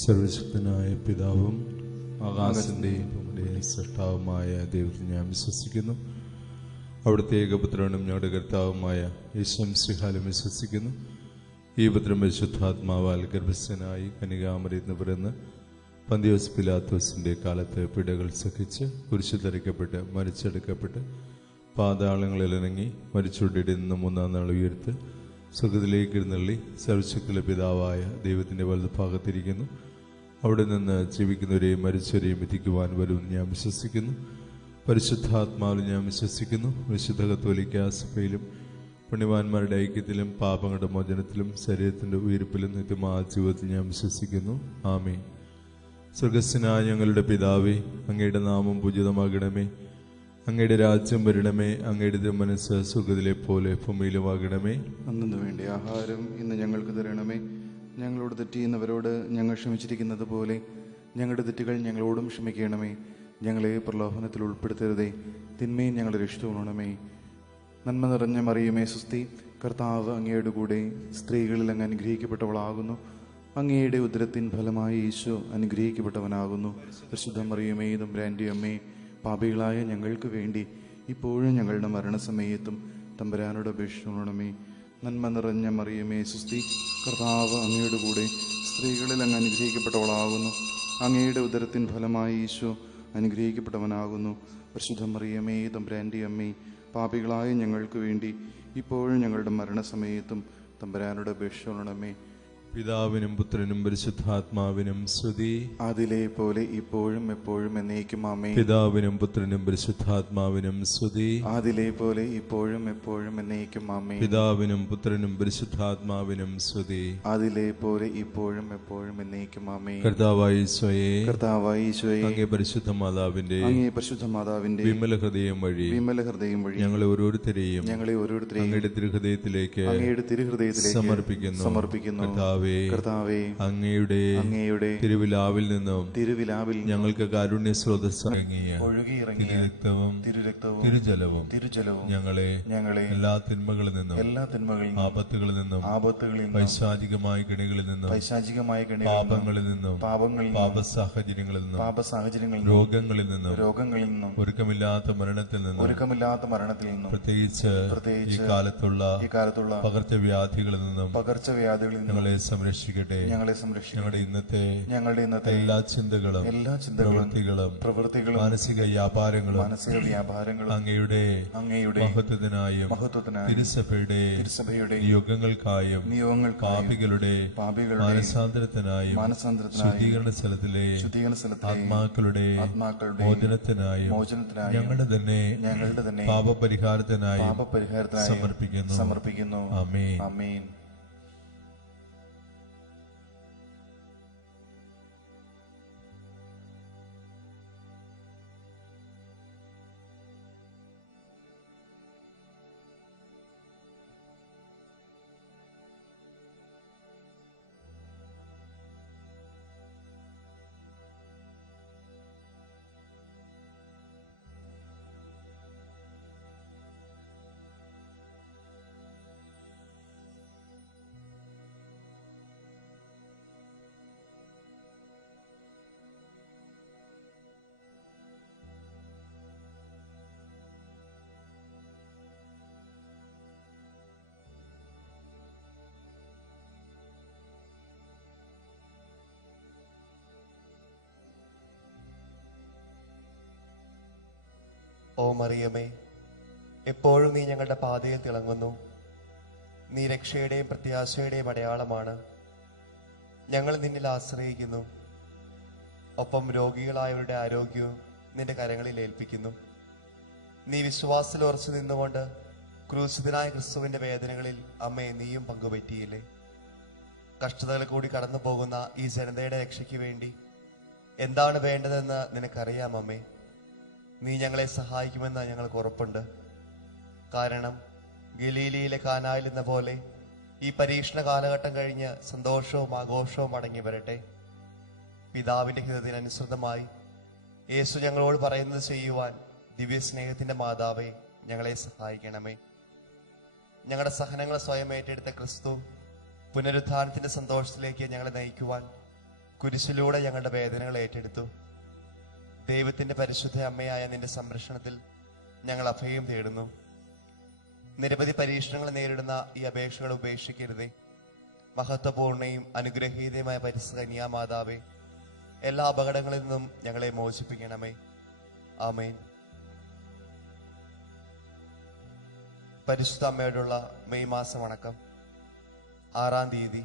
സർവശക്തനായ പിതാവും ആകാശത്തിൻ്റെയും ഭൂമിയുടെയും സൃഷ്ടാവുമായ ദൈവത്തിൽ ഞാൻ വിശ്വസിക്കുന്നു. അവിടുത്തെ ഏകപുത്രനും ഞങ്ങളുടെ കർത്താവുമായ യേശുമിശിഹായിലും വിശ്വസിക്കുന്നു. ഈ പുത്രൻ പരിശുദ്ധാത്മാവാൽ ഗർഭസ്ഥനായി കന്യകാമറിയിൽ നിന്ന് പിറന്ന് പന്തിയോസ് പിലാത്തോസിൻ്റെ കാലത്ത് പിടകൾ സഹിച്ച് കുരിശിൽ തറയ്ക്കപ്പെട്ട് മരിച്ചെടുക്കപ്പെട്ട് പാതാളങ്ങളിൽ ഇറങ്ങി മരിച്ചുകൊണ്ടിടെ നിന്ന് മൂന്നാം നാൾ ഉയർത്ത് സ്വർഗ്ഗത്തിലേക്ക് എഴുന്നള്ളി സർവശക്തിയുള്ള പിതാവായ ദൈവത്തിൻ്റെ വലതുഭാഗത്തിരിക്കുന്നു. അവിടെ നിന്ന് ജീവിക്കുന്നവരെയും മരിച്ചവരെയും വിധിക്കുവാൻ വരുമെന്ന് ഞാൻ വിശ്വസിക്കുന്നു. പരിശുദ്ധാത്മാവിൽ ഞാൻ വിശ്വസിക്കുന്നു. വിശുദ്ധ കത്തോലിക്കാ സഭയിലും പുണ്യവാന്മാരുടെ ഐക്യത്തിലും പാപങ്ങളുടെ മോചനത്തിലും ശരീരത്തിൻ്റെ ഉയിർപ്പിലും നിത്യമായ ജീവിതത്തിൽ ഞാൻ വിശ്വസിക്കുന്നു. ആമേൻ. സ്വർഗ്ഗസ്ഥനായ ഞങ്ങളുടെ പിതാവേ, അങ്ങയുടെ നാമം പൂജിതമാകണമേ. അങ്ങയുടെ രാജ്യം വരണമേ. അങ്ങയുടെ മനസ്സ് സ്വർഗ്ഗത്തിലെ പോലെ ഭൂമിയിലുമാകണമേ. അന്നു വേണ്ടി ആഹാരം ഇന്ന് ഞങ്ങൾക്ക് തരണമേ. ഞങ്ങളോട് തെറ്റ് ചെയ്യുന്നവരോട് ഞങ്ങൾ ക്ഷമിച്ചിരിക്കുന്നത് പോലെ ഞങ്ങളുടെ തെറ്റുകൾ ഞങ്ങളോടും ക്ഷമിക്കണമേ. ഞങ്ങളെ പ്രലോഭനത്തിൽ ഉൾപ്പെടുത്തരുതേ, തിന്മയും ഞങ്ങളെ രക്ഷിച്ചുകൊള്ളണമേ. നന്മ നിറഞ്ഞ മറിയമേ സുസ്തി, കർത്താവ് അങ്ങയുടെ കൂടെ സ്ത്രീകളിൽ അങ്ങ് അനുഗ്രഹിക്കപ്പെട്ടവളാകുന്നു. അങ്ങയുടെ ഉദരത്തിൻ ഫലമായി ഈശോ അനുഗ്രഹിക്കപ്പെട്ടവനാകുന്നു. പരിശുദ്ധ മറിയമേ തമ്പുരാൻ്റെ അമ്മേ, പാപികളായ ഞങ്ങൾക്ക് വേണ്ടി ഇപ്പോഴും ഞങ്ങളുടെ മരണസമയത്തും തമ്പുരാനോട് അപേക്ഷിച്ചുകൊള്ളണമേ. നന്മ നിറഞ്ഞ മറിയമേ സുസ്തി, കർത്താവ് അങ്ങയുടെ കൂടെ സ്ത്രീകളിൽ അങ്ങ് അനുഗ്രഹിക്കപ്പെട്ടവളാകുന്നു. അങ്ങയുടെ ഉദരത്തിൻ ഫലമായി ഈശോ അനുഗ്രഹിക്കപ്പെട്ടവനാകുന്നു. പരിശുദ്ധ മറിയമേ തമ്പുരാൻ്റെ അമ്മേ, പാപികളായ ഞങ്ങൾക്ക് വേണ്ടി ഇപ്പോഴും ഞങ്ങളുടെ മരണസമയത്തും തമ്പുരാനോട് അപേക്ഷിച്ചുകൊള്ളണമേ. പിതാവിനും പുത്രനും പരിശുദ്ധാത്മാവിനും സ്തുതി. അതിലെ പോലെ ഇപ്പോഴും എപ്പോഴും എന്നേക്കും ആമേൻ. പിതാവിനും പുത്രനും പരിശുദ്ധാത്മാവിനും സ്തുതി. അതിലെ പോലെ ഇപ്പോഴും എപ്പോഴും എന്നേക്കും ആമേൻ. പിതാവിനും പുത്രനും പരിശുദ്ധാത്മാവിനും സ്തുതി. അതിലെ പോലെ ഇപ്പോഴും എപ്പോഴും എന്നേക്കും ആമേൻ. കർത്താവായ ഈശോയെ, കർത്താവായ ഈശോയെ, അങ്ങേ പരിശുദ്ധ മാതാവിന്റെ വിമല ഹൃദയം വഴി ഞങ്ങളെ ഓരോരുത്തരെയും അങ്ങയുടെ തിരുഹൃദയത്തിലേക്ക് സമർപ്പിക്കുന്നു. കർത്താവേ, അങ്ങയുടെ തിരുവിലാവിൽ നിന്നും ഞങ്ങൾക്ക് കാരുണ്യ സ്രോതസ്സ് ഒഴുകിയിറങ്ങിയ തിരുജലവും ഞങ്ങളെ എല്ലാ തിന്മകളിൽ നിന്നും ആപത്തുകളിൽ നിന്നും പൈശാചികമായ കെണികളിൽ നിന്നും പാപങ്ങളിൽ നിന്നും പാപസാഹചര്യങ്ങളിൽ നിന്നും രോഗങ്ങളിൽ നിന്നും ഒരുക്കമില്ലാത്ത മരണത്തിൽ നിന്നും പ്രത്യേകിച്ച് ഈ കാലത്തുള്ള പകർച്ചവ്യാധികളിൽ നിന്നും ഞങ്ങളെ സംരക്ഷിക്കട്ടെ. ഞങ്ങളുടെ ഇന്നത്തെ എല്ലാ ചിന്തകളും പ്രവൃത്തികളും മാനസിക വ്യാപാരങ്ങളും അങ്ങയുടെ മഹത്വത്തിനായും തിരുസഭയുടെ നിയോഗങ്ങൾക്കായും പാപികളുടെ മാനസാന്തരത്തിനായും ശുദ്ധീകരണ സ്ഥലത്തിലെ ആത്മാക്കളുടെ മോചനത്തിനായും ഞങ്ങളുടെ തന്നെ പാപപരിഹാരത്തിനായും സമർപ്പിക്കുന്നു. ആമേൻ. ഓ മറിയമേ, എപ്പോഴും നീ ഞങ്ങളുടെ പാതയിൽ തിളങ്ങുന്നു. നീ രക്ഷയുടെയും പ്രത്യാശയുടെയും അടയാളമാണ്. ഞങ്ങൾ നിന്നിൽ ആശ്രയിക്കുന്നു. ഒപ്പം രോഗികളായവരുടെ ആരോഗ്യവും നിന്റെ കരങ്ങളിൽ ഏൽപ്പിക്കുന്നു. നീ വിശ്വാസത്തിൽ ഉറച്ചു നിന്നുകൊണ്ട് ക്രൂശിതനായ ക്രിസ്തുവിന്റെ വേദനകളിൽ അമ്മയെ നീയും പങ്കുപറ്റിയില്ലേ? കഷ്ടതകൾ കൂടി കടന്നു പോകുന്ന ഈ ജനതയുടെ രക്ഷയ്ക്ക് വേണ്ടി എന്താണ് വേണ്ടതെന്ന് നിനക്കറിയാം അമ്മേ. നീ ഞങ്ങളെ സഹായിക്കുമെന്ന് ഞങ്ങൾക്ക് ഉറപ്പുണ്ട്. കാരണം ഗലീലയിലെ കാനായിൽ എന്ന പോലെ ഈ പരീക്ഷണ കാലഘട്ടം കഴിഞ്ഞ് സന്തോഷവും ആഘോഷവും മടങ്ങി വരട്ടെ. പിതാവിന്റെ ഹിതത്തിനനുസൃതമായി യേശു ഞങ്ങളോട് പറയുന്നത് ചെയ്യുവാൻ ദിവ്യസ്നേഹത്തിന്റെ മാതാവേ ഞങ്ങളെ സഹായിക്കണമേ. ഞങ്ങളുടെ സഹനങ്ങൾ സ്വയം ഏറ്റെടുത്ത ക്രിസ്തു പുനരുത്ഥാനത്തിന്റെ സന്തോഷത്തിലേക്ക് ഞങ്ങളെ നയിക്കുവാൻ കുരിശിലൂടെ ഞങ്ങളുടെ വേദനകൾ ഏറ്റെടുത്തു. ദൈവത്തിന്റെ പരിശുദ്ധ അമ്മയായ നിന്റെ സംരക്ഷണത്തിൽ ഞങ്ങൾ അഭയം തേടുന്നു. നിരവധി പരീക്ഷണങ്ങൾ നേരിടുന്ന ഈ അപേക്ഷകൾ ഉപേക്ഷിക്കരുതേ. മഹത്വപൂർണ്ണയും അനുഗ്രഹീതയുമായ പരിശുദ്ധ കന്യാമാതാവേ, എല്ലാ അപകടങ്ങളിൽ നിന്നും ഞങ്ങളെ മോചിപ്പിക്കണമേ. ആമേൻ. പരിശുദ്ധ അമ്മയോടുള്ള മെയ് മാസം വണക്കം. 6-ാം തീയതി.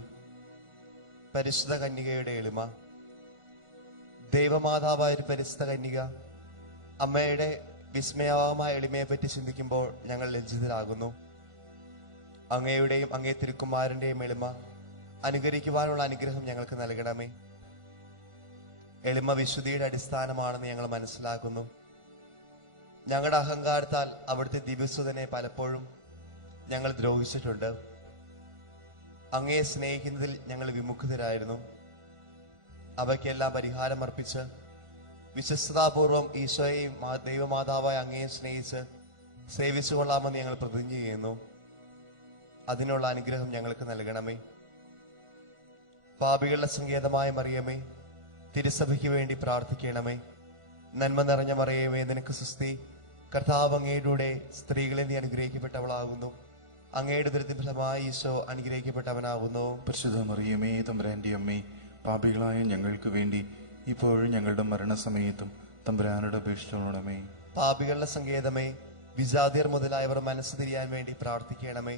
പരിശുദ്ധ കന്യകയുടെ എളിമ. ദൈവമാതാവായ ഒരു പരിശുദ്ധ കന്യക അമ്മയുടെ വിസ്മയമായ എളിമയെപ്പറ്റി ചിന്തിക്കുമ്പോൾ ഞങ്ങൾ ലജ്ജിതരാകുന്നു. അങ്ങയുടെയും അങ്ങേ തിരുക്കുമാരന്റെയും എളിമ അനുകരിക്കുവാനുള്ള അനുഗ്രഹം ഞങ്ങൾക്ക് നൽകണമേ. എളിമ വിശുദ്ധിയുടെ അടിസ്ഥാനമാണെന്ന് ഞങ്ങൾ മനസ്സിലാക്കുന്നു. ഞങ്ങളുടെ അഹങ്കാരത്താൽ അവിടുത്തെ ദിവ്യസുതനെ പലപ്പോഴും ഞങ്ങൾ ദ്രോഹിച്ചിട്ടുണ്ട്. അങ്ങയെ സ്നേഹിക്കുന്നതിൽ ഞങ്ങൾ വിമുഖതരായിരുന്നു. അവയ്ക്കെല്ലാം പരിഹാരമർപ്പിച്ച് വിശ്വസ്തതാപൂർവം ഈശോയെയും ദൈവമാതാവായ അങ്ങയെ സ്നേഹിച്ച് സേവിച്ചു കൊള്ളാമെന്ന് ഞങ്ങൾ പ്രതിജ്ഞ ചെയ്യുന്നു. അതിനുള്ള അനുഗ്രഹം ഞങ്ങൾക്ക് നൽകണമേ. പാപികളുടെ സങ്കേതമായ മറിയമേ, തിരുസഭയ്ക്ക് വേണ്ടി പ്രാർത്ഥിക്കണമേ. നന്മ നിറഞ്ഞ മറിയമേ, നിനക്ക് സ്തുതി. കർത്താവ് അങ്ങയുടെ സ്ത്രീകളിൽ നീ അനുഗ്രഹിക്കപ്പെട്ടവളാകുന്നു. അങ്ങയുടെ ദുരിതത്തിൻ ഫലമായി ഈശോ അനുഗ്രഹിക്കപ്പെട്ടവനാകുന്നു. പരിശുദ്ധ മറിയമേ, തമ്പുരാന്റെ അമ്മേ, പാപികളായ ഞങ്ങൾക്ക് വേണ്ടി ഇപ്പോഴും ഞങ്ങളുടെ മരണസമയത്തും തമ്പുരാനോട് അപേക്ഷിച്ചോളണമേ. പാപികളുടെ സങ്കേതമേ, വിജാതിയർ മുതലായവർ മനസ്സ് തിരിയാൻ വേണ്ടി പ്രാർത്ഥിക്കണമേ.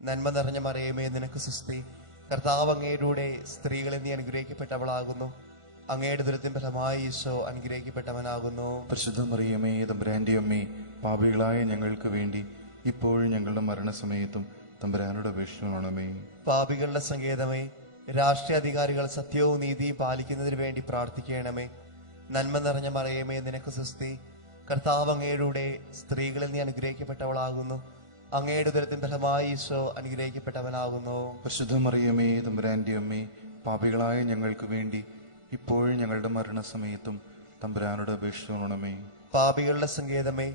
നന്മ നിറഞ്ഞ മറിയമേ, നിനക്ക് സ്തുതി. കർത്താവ് അങ്ങയുടെ സ്ത്രീകളിൽ നീ അനുഗ്രഹിക്കപ്പെട്ടവളാകുന്നു. അങ്ങയുടെ ദുരിതത്തിൻ ഫലമായി ഈശോ അനുഗ്രഹിക്കപ്പെട്ടവനാകുന്നു. പരിശുദ്ധ മറിയമേ, തമ്പുരാന്റെ അമ്മേ, പാപികളായ ഞങ്ങൾക്ക് വേണ്ടി ഇപ്പോഴും ഞങ്ങളുടെ മരണസമയത്തും തമ്പുരാനോട് അപേക്ഷിച്ചോളണമേ. പാപികളുടെ സങ്കേതമേ, രാഷ്ട്രീയ അധികാരികൾ സത്യവും നീതിയും പാലിക്കുന്നതിന് വേണ്ടി പ്രാർത്ഥിക്കണമേ. നന്മ നിറഞ്ഞ മറിയമേ, നിനക്ക് സ്തുതി. കർത്താവ് അങ്ങയുടെ സ്ത്രീകളിൽ നീ അനുഗ്രഹിക്കപ്പെട്ടവളാകുന്നു. അങ്ങയുടെ ദുരിതത്തിൻ ഫലമായി ഈശോ അനുഗ്രഹിക്കപ്പെട്ടവനാകുന്നു. പരിശുദ്ധ മറിയമേ, തമ്പുരാന്റെ അമ്മേ, പാപികളായ ഞങ്ങൾക്ക് വേണ്ടി ഇപ്പോഴും ഞങ്ങളുടെ മരണസമയത്തും തമ്പുരാനോട് അപേക്ഷിച്ചോളണമേ. പാപികളുടെ സങ്കേതമേ,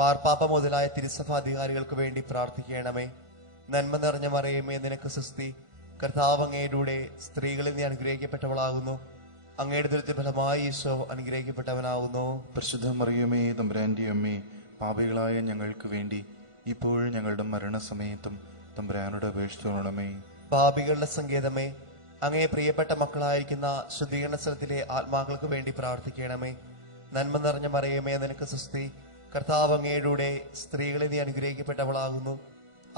മാർപ്പാപ്പ മുതലായ തിരുസഭാ അധികാരികൾക്ക് വേണ്ടി പ്രാർത്ഥിക്കണമേ. നന്മ നിറഞ്ഞ മറിയമേ, നിനക്ക് സ്തുതി. കർത്താവ് അങ്ങയുടെ സ്ത്രീകളിൽ നീ അനുഗ്രഹിക്കപ്പെട്ടവളാകുന്നു. അങ്ങയുടെ ദുരിതത്തിൻ ഫലമായി ഈശോ അനുഗ്രഹിക്കപ്പെട്ടവനാകുന്നു. പരിശുദ്ധ മറിയമേ, തമ്പുരാന്റെ അമ്മേ, പാപികളായ ഞങ്ങൾക്ക് വേണ്ടി ഇപ്പോഴും ഞങ്ങളുടെ മരണസമയത്തും തമ്പുരാനോട് അപേക്ഷിച്ചോളണമേ. പാപികളുടെ സങ്കേതമേ, അങ്ങേ പ്രിയപ്പെട്ട മക്കളായിരിക്കുന്ന ശുദ്ധീകരണ സ്ഥലത്തിലെ ആത്മാക്കൾക്ക് വേണ്ടി പ്രാർത്ഥിക്കണമേ. നന്മ നിറഞ്ഞ മറിയമേ, നിനക്ക് സ്തുതി. കർത്താവ് അങ്ങയുടെ സ്ത്രീകളിൽ നീ അനുഗ്രഹിക്കപ്പെട്ടവളാകുന്നു.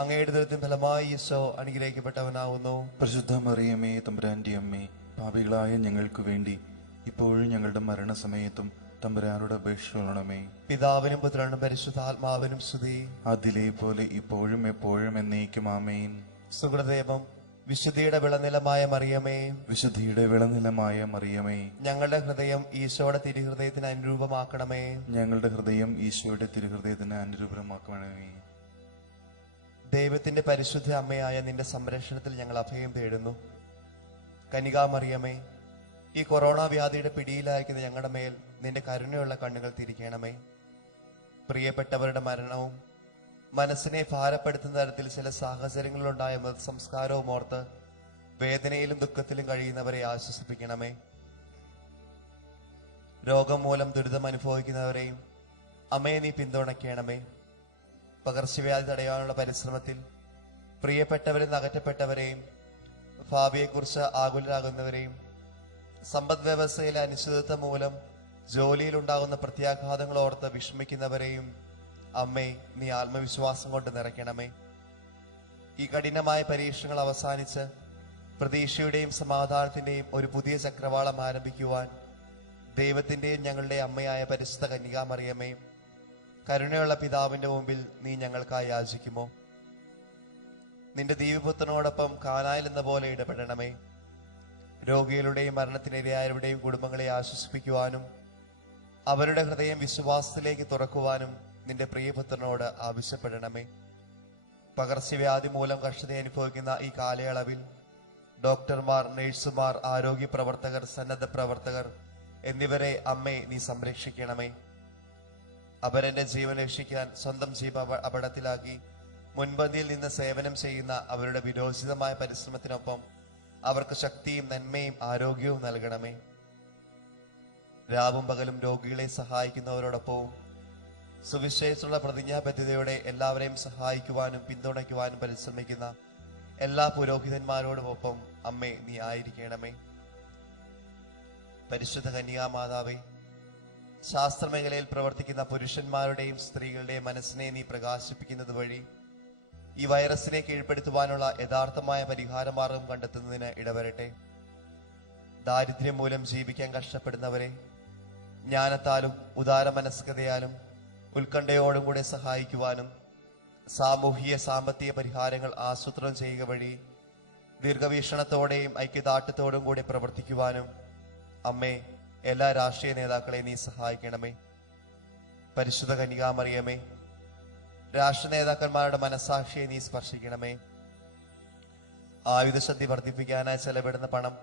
അങ്ങയുടെ ദുരിതത്തിൻ ഫലമായി ഈശോ അനുഗ്രഹിക്കപ്പെട്ടവനാകുന്നു. പരിശുദ്ധ മറിയമേ, തമ്പുരാന്റെ അമ്മേ, പാപികളായ ഞങ്ങൾക്ക് വേണ്ടി ഇപ്പോഴും ഞങ്ങളുടെ മരണസമയത്തും തമ്പുരാനോട് അപേക്ഷിച്ചോളണമേ. പിതാവിനും പുത്രനും പരിശുദ്ധാത്മാവിനും സ്തുതി. അതിലെ പോലെ ഇപ്പോഴും എപ്പോഴും എന്നേക്കും ആമേൻ. സുഹൃദേവം, വിശുദ്ധിയുടെ വിളനിലമായ മറിയമേ, വിശുദ്ധിയുടെ വിളനിലമായ മറിയമേ, ഞങ്ങളുടെ ഹൃദയം ഈശോയുടെ തിരുഹൃദയത്തിന് അനുരൂപമാക്കണമേ. ഞങ്ങളുടെ ഹൃദയം ഈശോയുടെ തിരുഹൃദയത്തിന് അനുരൂപമാക്കണമേ. ദൈവത്തിന്റെ പരിശുദ്ധ അമ്മയായ നിന്റെ സംരക്ഷണത്തിൽ ഞങ്ങൾ അഭയം തേടുന്നു. കന്യകാമറിയമേ, ഈ കൊറോണ വ്യാധിയുടെ പിടിയിലായിരിക്കുന്ന ഞങ്ങളുടെ മേൽ നിന്റെ കരുണയുള്ള കണ്ണുകൾ തിരിക്കണമേ. പ്രിയപ്പെട്ടവരുടെ മരണവും മനസ്സിനെ ഭാരപ്പെടുത്തുന്ന തരത്തിൽ ചില സാഹചര്യങ്ങളിലുണ്ടായ മൃതസംസ്കാരവും ഓർത്ത് വേദനയിലും ദുഃഖത്തിലും കഴിയുന്നവരെ ആശ്വസിപ്പിക്കണമേ. രോഗം മൂലം ദുരിതം അനുഭവിക്കുന്നവരെയും അമ്മയെ നീ പിന്തുണയ്ക്കണമേ. പകർച്ചവ്യാധി തടയാനുള്ള പരിശ്രമത്തിൽ പ്രിയപ്പെട്ടവരിൽ നിന്ന് അകറ്റപ്പെട്ടവരെയും ഭാവിയെക്കുറിച്ച് ആകുലരാകുന്നവരെയും സമ്പദ് വ്യവസ്ഥയിലെ അനിശ്ചിതത്വം മൂലം ജോലിയിലുണ്ടാകുന്ന പ്രത്യാഘാതങ്ങൾ ഓർത്ത് വിഷമിക്കുന്നവരെയും അമ്മേ നീ ആത്മവിശ്വാസം കൊണ്ട് നിറയ്ക്കണമേ. ഈ കഠിനമായ പരീക്ഷണങ്ങൾ അവസാനിച്ച് പ്രതീക്ഷയുടെയും സമാധാനത്തിന്റെയും ഒരു പുതിയ ചക്രവാളം ആരംഭിക്കുവാൻ ദൈവത്തിന്റെയും ഞങ്ങളുടെ അമ്മയായ പരിശുദ്ധ കന്യകാമറിയമേ, കരുണയുള്ള പിതാവിന്റെ മുമ്പിൽ നീ ഞങ്ങൾക്കായി യാചിക്കുമോ? നിന്റെ ദിവ്യപുത്രനോടൊപ്പം കാനായിൽ എന്ന പോലെ ഇടപെടണമേ. രോഗികളുടെയും മരണത്തിനിരയായവരുടെയും കുടുംബങ്ങളെ ആശ്വസിപ്പിക്കുവാനും അവരുടെ ഹൃദയം വിശ്വാസത്തിലേക്ക് തുറക്കുവാനും നിന്റെ പ്രിയപുത്രനോട് ആവശ്യപ്പെടണമേ. പകർച്ചവ്യാധി മൂലം കഷ്ടത അനുഭവിക്കുന്ന ഈ കാലയളവിൽ ഡോക്ടർമാർ, നഴ്സുമാർ, ആരോഗ്യ പ്രവർത്തകർ, സന്നദ്ധ പ്രവർത്തകർ എന്നിവരെ അമ്മേ നീ സംരക്ഷിക്കണമേ. അവരെന്റെ ജീവൻ രക്ഷിക്കാൻ സ്വന്തം ജീവ അപകടത്തിലാക്കി മുൻപന്തിയിൽ നിന്ന് സേവനം ചെയ്യുന്ന അവരുടെ വിരോചിതമായ പരിശ്രമത്തിനൊപ്പം അവർക്ക് ശക്തിയും നന്മയും ആരോഗ്യവും നൽകണമേ. രാവും പകലും രോഗികളെ സഹായിക്കുന്നവരോടൊപ്പവും സുവിശേഷമുള്ള പ്രതിജ്ഞാബദ്ധതയോടെ എല്ലാവരെയും സഹായിക്കുവാനും പിന്തുണയ്ക്കുവാനും പരിശ്രമിക്കുന്ന എല്ലാ പുരോഹിതന്മാരോടുമൊപ്പം അമ്മേ നീ ആയിരിക്കണമേ. പരിശുദ്ധ കന്യാമാതാവേ, ശാസ്ത്രമേഖലയിൽ പ്രവർത്തിക്കുന്ന പുരുഷന്മാരുടെയും സ്ത്രീകളുടെയും മനസ്സിനെ നീ പ്രകാശിപ്പിക്കുന്നത് വഴി ഈ വൈറസിനെ കീഴ്പ്പെടുത്തുവാനുള്ള യഥാർത്ഥമായ പരിഹാരമാർഗം കണ്ടെത്തുന്നതിന് ഇടവരട്ടെ. ദാരിദ്ര്യം മൂലം ജീവിക്കാൻ കഷ്ടപ്പെടുന്നവരെ ജ്ഞാനത്താലും ഉദാരമനസ്കതയാലും ഉത്കണ്ഠയോടും കൂടെ സഹായിക്കുവാനും സാമൂഹിക സാമ്പത്തിക പരിഹാരങ്ങൾ ആസൂത്രണം ചെയ്യുക വഴി ദീർഘവീക്ഷണത്തോടെയും ഐക്യദാർഢ്യത്തോടും കൂടെ പ്രവർത്തിക്കുവാനും അമ്മേ എല്ലാ രാഷ്ട്രീയ നേതാക്കളെ നീ സഹായിക്കണമേ. പരിശുദ്ധ കന്യകാമറിയമേ, രാഷ്ട്ര നേതാക്കന്മാരുടെ മനസ്സാക്ഷിയെ നീ സ്പർശിക്കണമേ. ആയുധശക്തി വർദ്ധിപ്പിക്കാനായി ചെലവിടുന്ന പണം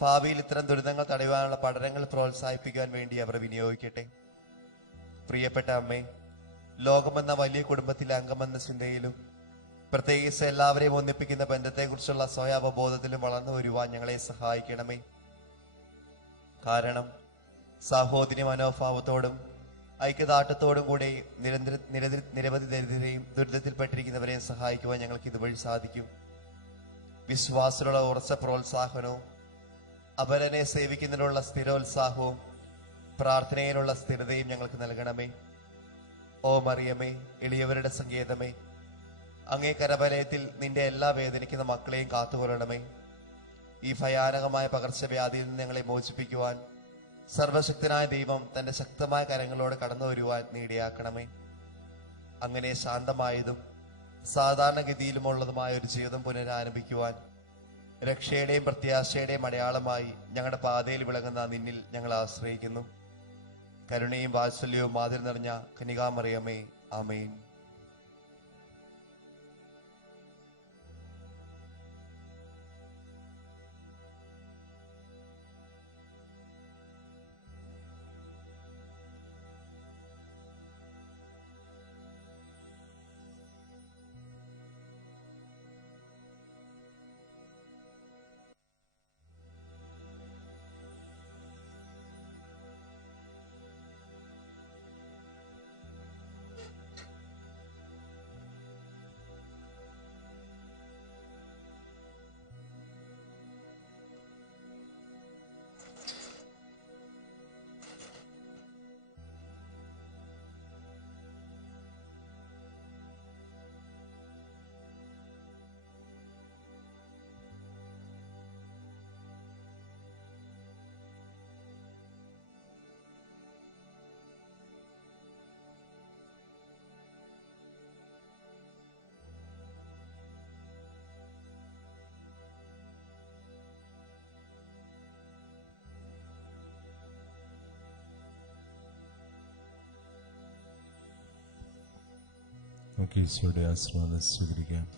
ഭാവിയിൽ ഇത്തരം ദുരിതങ്ങൾ തടയുവാനുള്ള പഠനങ്ങൾ പ്രോത്സാഹിപ്പിക്കുവാൻ വേണ്ടി അവർ വിനിയോഗിക്കട്ടെ. പ്രിയപ്പെട്ട അമ്മേ, ലോകമെന്ന വലിയ കുടുംബത്തിലെ അംഗമെന്ന ചിന്തയിലും പ്രത്യേകിച്ച് എല്ലാവരെയും ഒന്നിപ്പിക്കുന്ന ബന്ധത്തെക്കുറിച്ചുള്ള സ്വയം അവബോധത്തിലും വളർന്നു വരുവാൻ ഞങ്ങളെ സഹായിക്കണമേ. കാരണം സാഹോദര്യ മനോഭാവത്തോടും ഐക്യദാർഢ്യത്തോടും കൂടെ നിരവധി ദരിദ്രരെയും ദുരിതത്തിൽപ്പെട്ടിരിക്കുന്നവരെയും സഹായിക്കുവാൻ ഞങ്ങൾക്ക് ഇതുവഴി സാധിക്കും. വിശ്വാസത്തിലുള്ള ഉറച്ച പ്രോത്സാഹനവും അപരനെ സേവിക്കുന്നതിനുള്ള സ്ഥിരോത്സാഹവും പ്രാർത്ഥനയിലുള്ള സ്ഥിരതയും ഞങ്ങൾക്ക് നൽകണമേ. ഓ മറിയമേ, എളിയവരുടെ സങ്കേതമേ, അങ്ങേ കരബലയത്തിൽ നിന്റെ എല്ലാ വേദനിക്കുന്ന മക്കളെയും കാത്തുകൊള്ളണമേ. ഈ ഭയാനകമായ പകർച്ചവ്യാധിയിൽ നിന്ന് ഞങ്ങളെ മോചിപ്പിക്കുവാൻ സർവശക്തനായ ദൈവം തന്റെ ശക്തമായ കരങ്ങളോട് കടന്നു വരുവാൻ നീടിയാക്കണമേ. അങ്ങനെ ശാന്തമായതും സാധാരണഗതിയിലുമുള്ളതുമായ ഒരു ജീവിതം പുനരാരംഭിക്കുവാൻ രക്ഷയുടെയും പ്രത്യാശയുടെയും അടയാളമായി ഞങ്ങളുടെ പാതയിൽ വിളങ്ങുന്ന നിന്നിൽ ഞങ്ങൾ ആശ്രയിക്കുന്നു. കരുണയും വാത്സല്യവും മാതിരി നിറഞ്ഞ കന്യകാമറിയമേ, ആമേൻ. നമുക്ക് ഈശോയുടെ ആശീർവാദം സ്വീകരിക്കാം.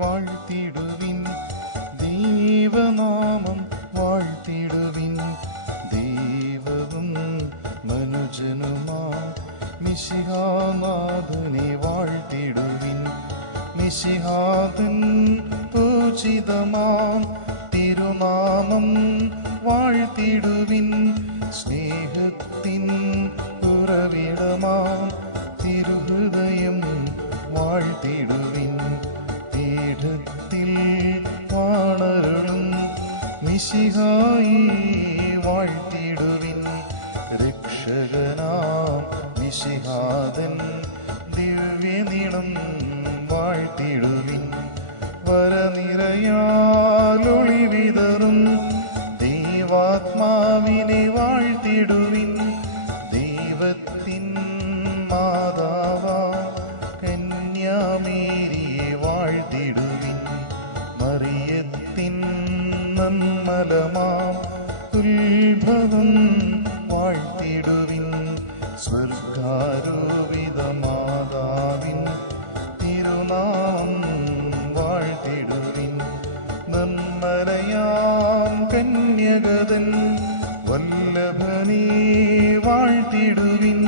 വാഴ്ത്തിടുവിൻ, ദൈവനാമം വാഴ്ത്തിടുവിൻ. ദൈവവും മനുജനുമാ മിശിഹാനാഥനെ വാഴ്ത്തിടുവിൻ. മിശിഹാതൻ പൂജിതമാം തിരുനാമം വാഴ്ത്തിടുവിൻ. സ്നേഹത്തിൻ ഉറവിടമാം തിരുഹൃദയം വാഴ്ത്തിടുവിൻ. വാഴ്ത്തിടുവിൻ. പീഠത്തിൽ വാണരുളും മിശിഹായി വാഴ്ത്തിടുവിൻ. രക്ഷകനാം മിശിഹാതൻ ദിവ്യനീളം വാഴ്ത്തിടുവിൻ. വരനിരയാലൊളിവിതറും ദൈവാത്മാവിനെ വാഴ്ത്തിടുവിൻ. ദൈവത്തിൻ മാതാവാ കന്യാമേരിയെ വാഴ്ത്തിടുവിൻ. മറിയത്തിൻ നന്മലമാം ഉത്ഭവം വാഴ്ത്തിടുവിൻ. സ്വർഗാരോപിത മാതാവിൻ തിരുനാം വാഴ്ത്തിടുവിൻ. നന്മരയാം കന്യകതൻ വല്ലഭനെ വാഴ്ത്തിടുവിൻ.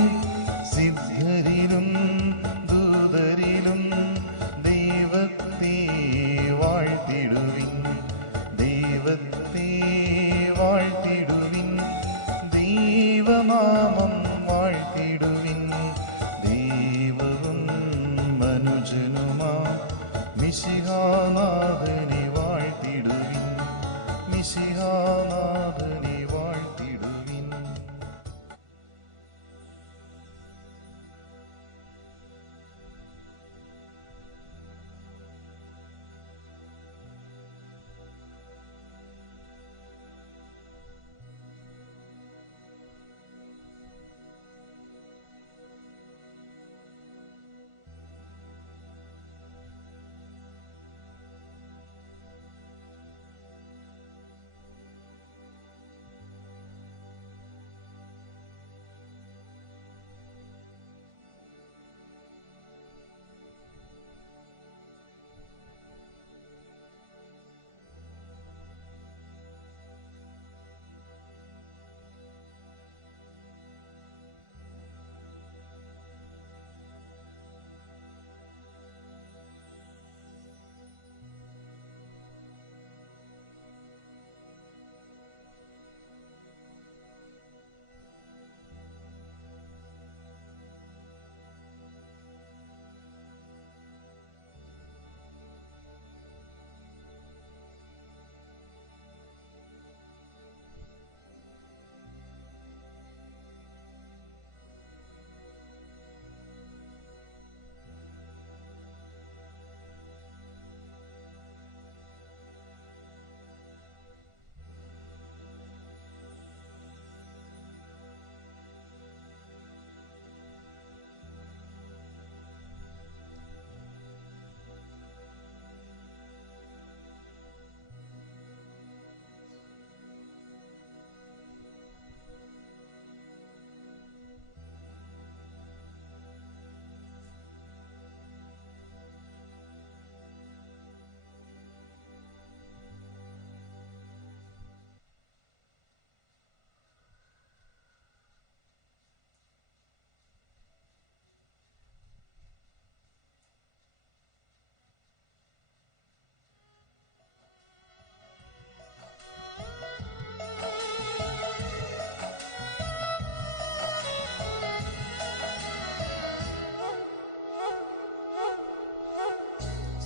സിദ്ധരിലും ദൂതരിലും ദൈവത്തെ വാഴ്ത്തിടുവിൻ. ദൈവത്തെ വാഴ്ത്തിടുവിൻ. ദൈവനാമം വാഴ്ത്തിടുവിൻ. ദൈവവും മനുജനുമാ മിശിഹാനാഥനെ വാഴ്ത്തിടുവിൻ. മിശിഹാനാഥനെ വാഴ്ത്തിടുവിൻ.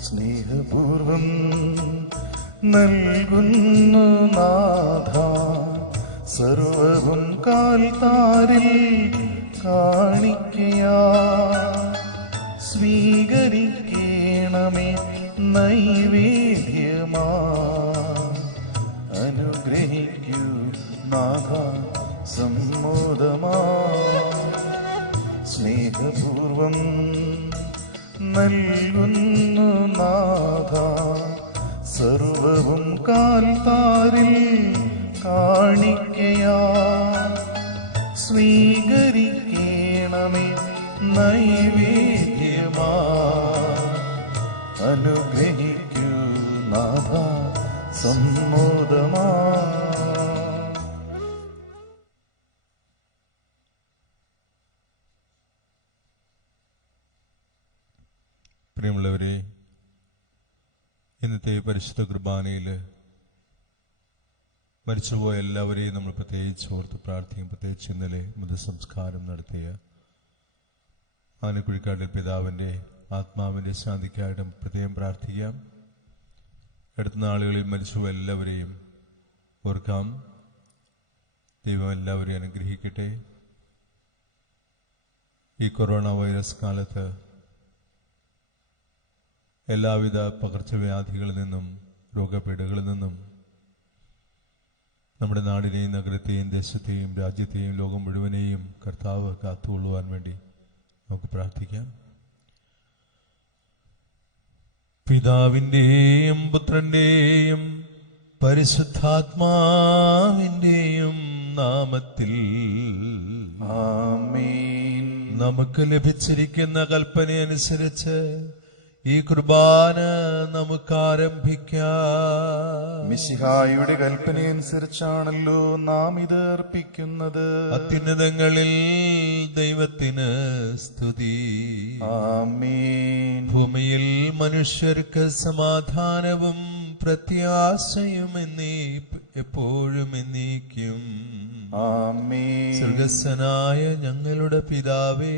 സ്നേഹപൂർവം നൽകുന്നു നാഥ സർവവും കാൽത്താരിൽ കാണിക്കയാ. സ്വീകരിക്കണമേ നൈവേദ്യമാ. അനുഗ്രഹിക്കൂ നാഥ സമ്മോദമാ. സ്നേഹപൂർവം നൽകുന്നു നാഥ സർവവും കാൽത്താരിൽ കാണിക്കയാ. സ്വീകരിക്കണമേ നൈവേദ്യമാ. അനുഗ്രഹിക്കൂ നാഥ സമ്മോദമാ. പ്രിയമുള്ളവരെ, ഇന്നത്തെ പരിശുദ്ധ കുർബാനയിൽ മരിച്ചുപോയ എല്ലാവരെയും നമ്മൾ പ്രത്യേകിച്ച് ഓർത്ത് പ്രാർത്ഥിക്കും. പ്രത്യേകിച്ച് ഇന്നലെ മൃതസംസ്കാരം നടത്തിയ ആനക്കുഴിക്കാട്ടിൽ പിതാവിൻ്റെ ആത്മാവിൻ്റെ ശാന്തിക്കായിട്ടും പ്രത്യേകം പ്രാർത്ഥിക്കാം. അടുത്ത നാളുകളിൽ മരിച്ചു എല്ലാവരെയും ഓർക്കാം. ദൈവം എല്ലാവരെയും അനുഗ്രഹിക്കട്ടെ. ഈ കൊറോണ വൈറസ് കാലത്ത് എല്ലാവിധ പകർച്ചവ്യാധികളിൽ നിന്നും രോഗപീഠകളിൽ നിന്നും നമ്മുടെ നാടിനെയും നഗരത്തെയും ദേശത്തെയും രാജ്യത്തെയും ലോകം മുഴുവനെയും കർത്താവ് കാത്തുകൊള്ളുവാൻ വേണ്ടി നമുക്ക് പ്രാർത്ഥിക്കാം. പിതാവിൻ്റെയും പുത്രൻ്റെയും പരിശുദ്ധാത്മാവിൻ്റെയും നാമത്തിൽ ആമേൻ. നമുക്ക് ലഭിച്ചിരിക്കുന്ന കൽപ്പനയനുസരിച്ച് ഈ കുർബാന നമുക്ക് ആരംഭിക്കാം. മിശിഹായുടെ കൽപ്പനയനുസരിച്ചാണല്ലോ നാം ഇത് അർപ്പിക്കുന്നത്. അത്യുന്നതങ്ങളിൽ ദൈവത്തിന് സ്തുതി. ആമേൻ. ഭൂമിയിൽ മനുഷ്യർക്ക് സമാധാനവും പ്രത്യാശയും എപ്പോഴും എന്നേക്കും. ആമേൻ. സ്വർഗസ്ഥനായ ഞങ്ങളുടെ പിതാവേ,